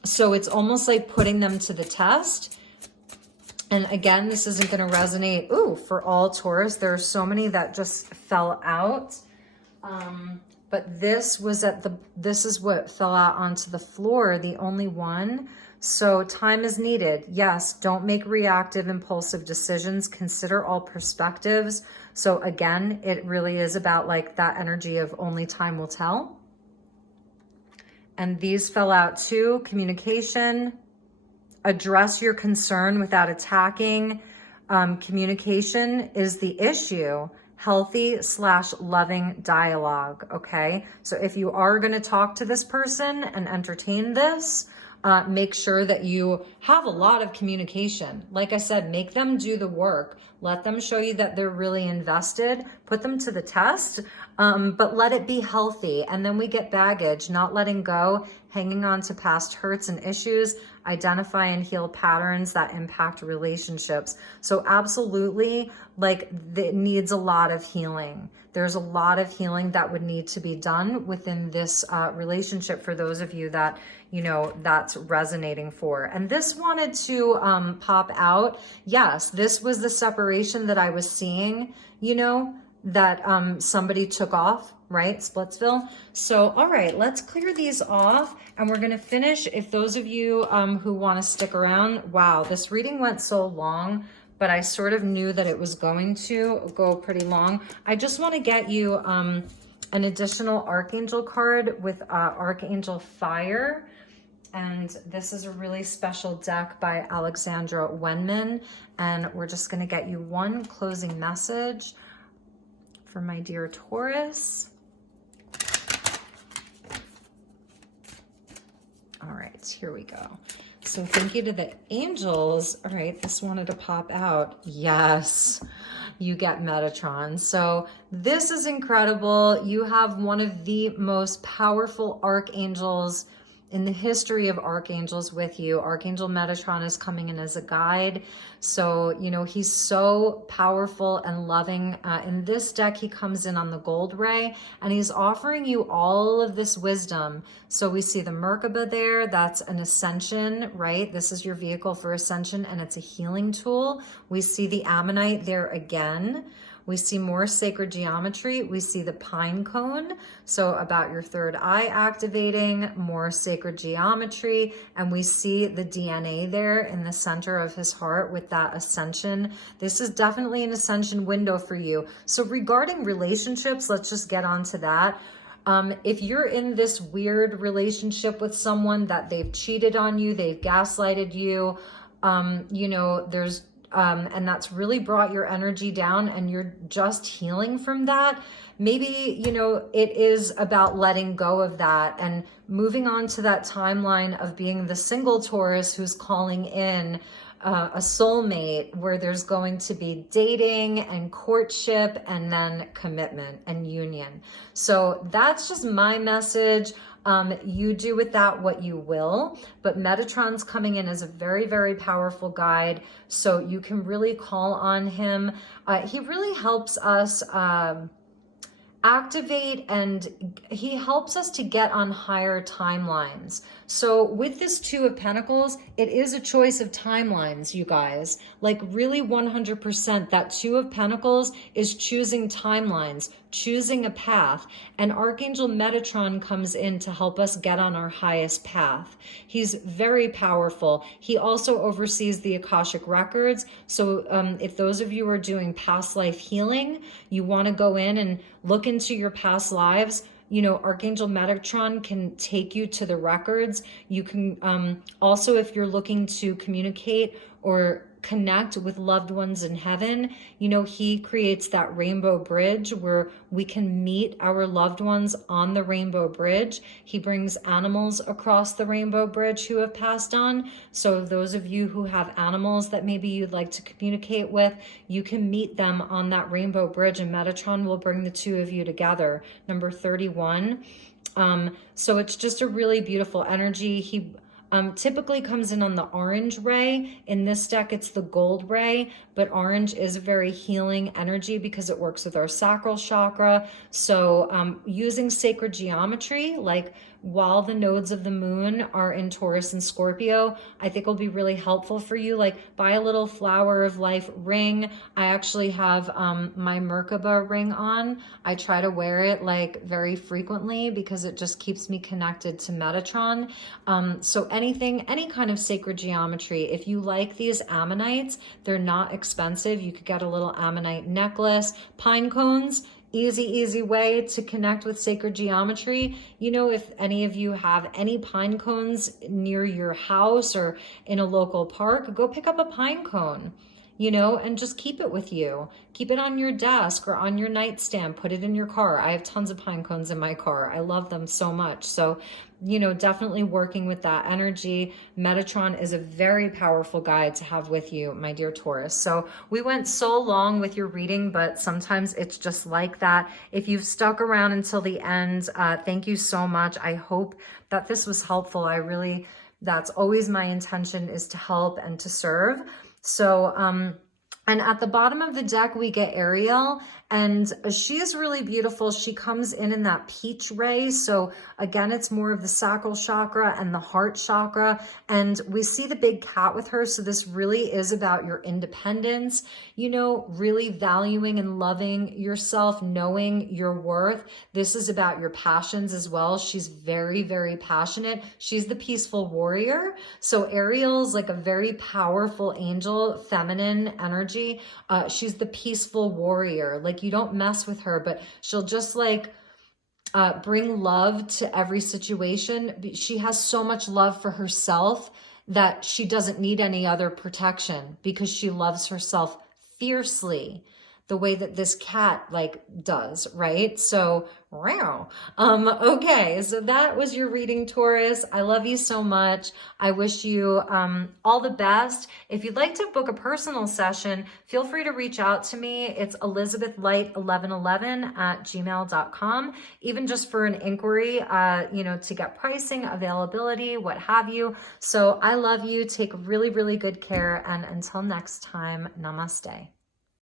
So it's almost like putting them to the test. And again, this isn't going to resonate, for all Taurus. There are so many that just fell out. But this was this is what fell out onto the floor, the only one. So time is needed. Yes, don't make reactive, impulsive decisions. Consider all perspectives. So again, it really is about like that energy of only time will tell. And these fell out too. Communication. Address your concern without attacking. Communication is the issue. Healthy/loving dialogue, okay? So if you are going to talk to this person and entertain this, make sure that you have a lot of communication. Like I said, make them do the work. Let them show you that they're really invested. Put them to the test, but let it be healthy. And then we get baggage, not letting go, hanging on to past hurts and issues, identify and heal patterns that impact relationships. So absolutely, like, it needs a lot of healing. There's a lot of healing that would need to be done within this relationship for those of you that, you know, that's resonating for. And this wanted to pop out. Yes, this was the separation that I was seeing, you know, that somebody took off, right? Splitsville. So, all right, let's clear these off and we're going to finish. If those of you who want to stick around, wow, this reading went so long, but I sort of knew that it was going to go pretty long. I just want to get you an additional Archangel card with Archangel Fire. And this is a really special deck by Alexandra Wenman. And we're just going to get you one closing message for my dear Taurus. All right, here we go. So thank you to the angels. All right, this wanted to pop out. Yes, you get Metatron. So this is incredible. You have one of the most powerful archangels in the history of archangels with you. Archangel Metatron is coming in as a guide. So, you know, he's so powerful and loving. In this deck, he comes in on the gold ray and he's offering you all of this wisdom. So we see the Merkaba there. That's an ascension, right? This is your vehicle for ascension and it's a healing tool. We see the Ammonite there again. We see more sacred geometry. We see the pine cone. So about your third eye activating, more sacred geometry. And we see the DNA there in the center of his heart with that ascension. This is definitely an ascension window for you. So regarding relationships, let's just get on to that. If you're in this weird relationship with someone that they've cheated on you, they've gaslighted you, you know, there's and that's really brought your energy down and you're just healing from that. Maybe, you know, it is about letting go of that and moving on to that timeline of being the single Taurus who's calling in a soulmate, where there's going to be dating and courtship and then commitment and union. So that's just my message. You do with that what you will, but Metatron's coming in as a very, very powerful guide. So you can really call on him. He really helps us activate and he helps us to get on higher timelines. So with this Two of Pentacles, it is a choice of timelines, you guys. Like really 100%, that Two of Pentacles is choosing timelines, choosing a path. And Archangel Metatron comes in to help us get on our highest path. He's very powerful. He also oversees the Akashic Records. So if those of you are doing past life healing, you want to go in and look into your past lives, you know, Archangel Metatron can take you to the records. You can also, if you're looking to communicate or connect with loved ones in heaven, you know, he creates that rainbow bridge where we can meet our loved ones on the rainbow bridge. He brings animals across the rainbow bridge who have passed on. So those of you who have animals that maybe you'd like to communicate with, you can meet them on that rainbow bridge and Metatron will bring the two of you together. Number 31. So it's just a really beautiful energy. He typically comes in on the orange ray. In this deck, it's the gold ray, but orange is a very healing energy because it works with our sacral chakra. So using sacred geometry, like while the nodes of the moon are in Taurus and Scorpio, I think will be really helpful for you. Like buy a little flower of life ring. I actually have my Merkaba ring on. I try to wear it like very frequently because it just keeps me connected to Metatron. So anything, any kind of sacred geometry, if you like these ammonites, they're not expensive. You could get a little ammonite necklace, pine cones. Easy way to connect with sacred geometry. You know, if any of you have any pine cones near your house or in a local park, go pick up a pine cone, you know, and just keep it with you. Keep it on your desk or on your nightstand. Put it in your car. I have tons of pine cones in my car. I love them so much. So, you know, definitely working with that energy. Metatron is a very powerful guide to have with you, my dear Taurus. So we went so long with your reading, but sometimes it's just like that. If you've stuck around until the end, thank you so much. I hope that this was helpful. That's always my intention, is to help and to serve. So, and at the bottom of the deck, we get Ariel, and she is really beautiful. She comes in that peach ray. So again, it's more of the sacral chakra and the heart chakra. And we see the big cat with her. So this really is about your independence, you know, really valuing and loving yourself, knowing your worth. This is about your passions as well. She's very passionate. She's the peaceful warrior. So Ariel's like a very powerful angel, feminine energy. She's the peaceful warrior. Like, you don't mess with her, but she'll just like bring love to every situation. She has so much love for herself that she doesn't need any other protection because she loves herself fiercely, the way that this cat like does, right? So, wow. Okay, so that was your reading, Taurus. I love you so much. I wish you all the best. If you'd like to book a personal session, feel free to reach out to me. It's elizabethlight1111@gmail.com. Even just for an inquiry, you know, to get pricing, availability, what have you. So I love you. Take really good care. And until next time, namaste.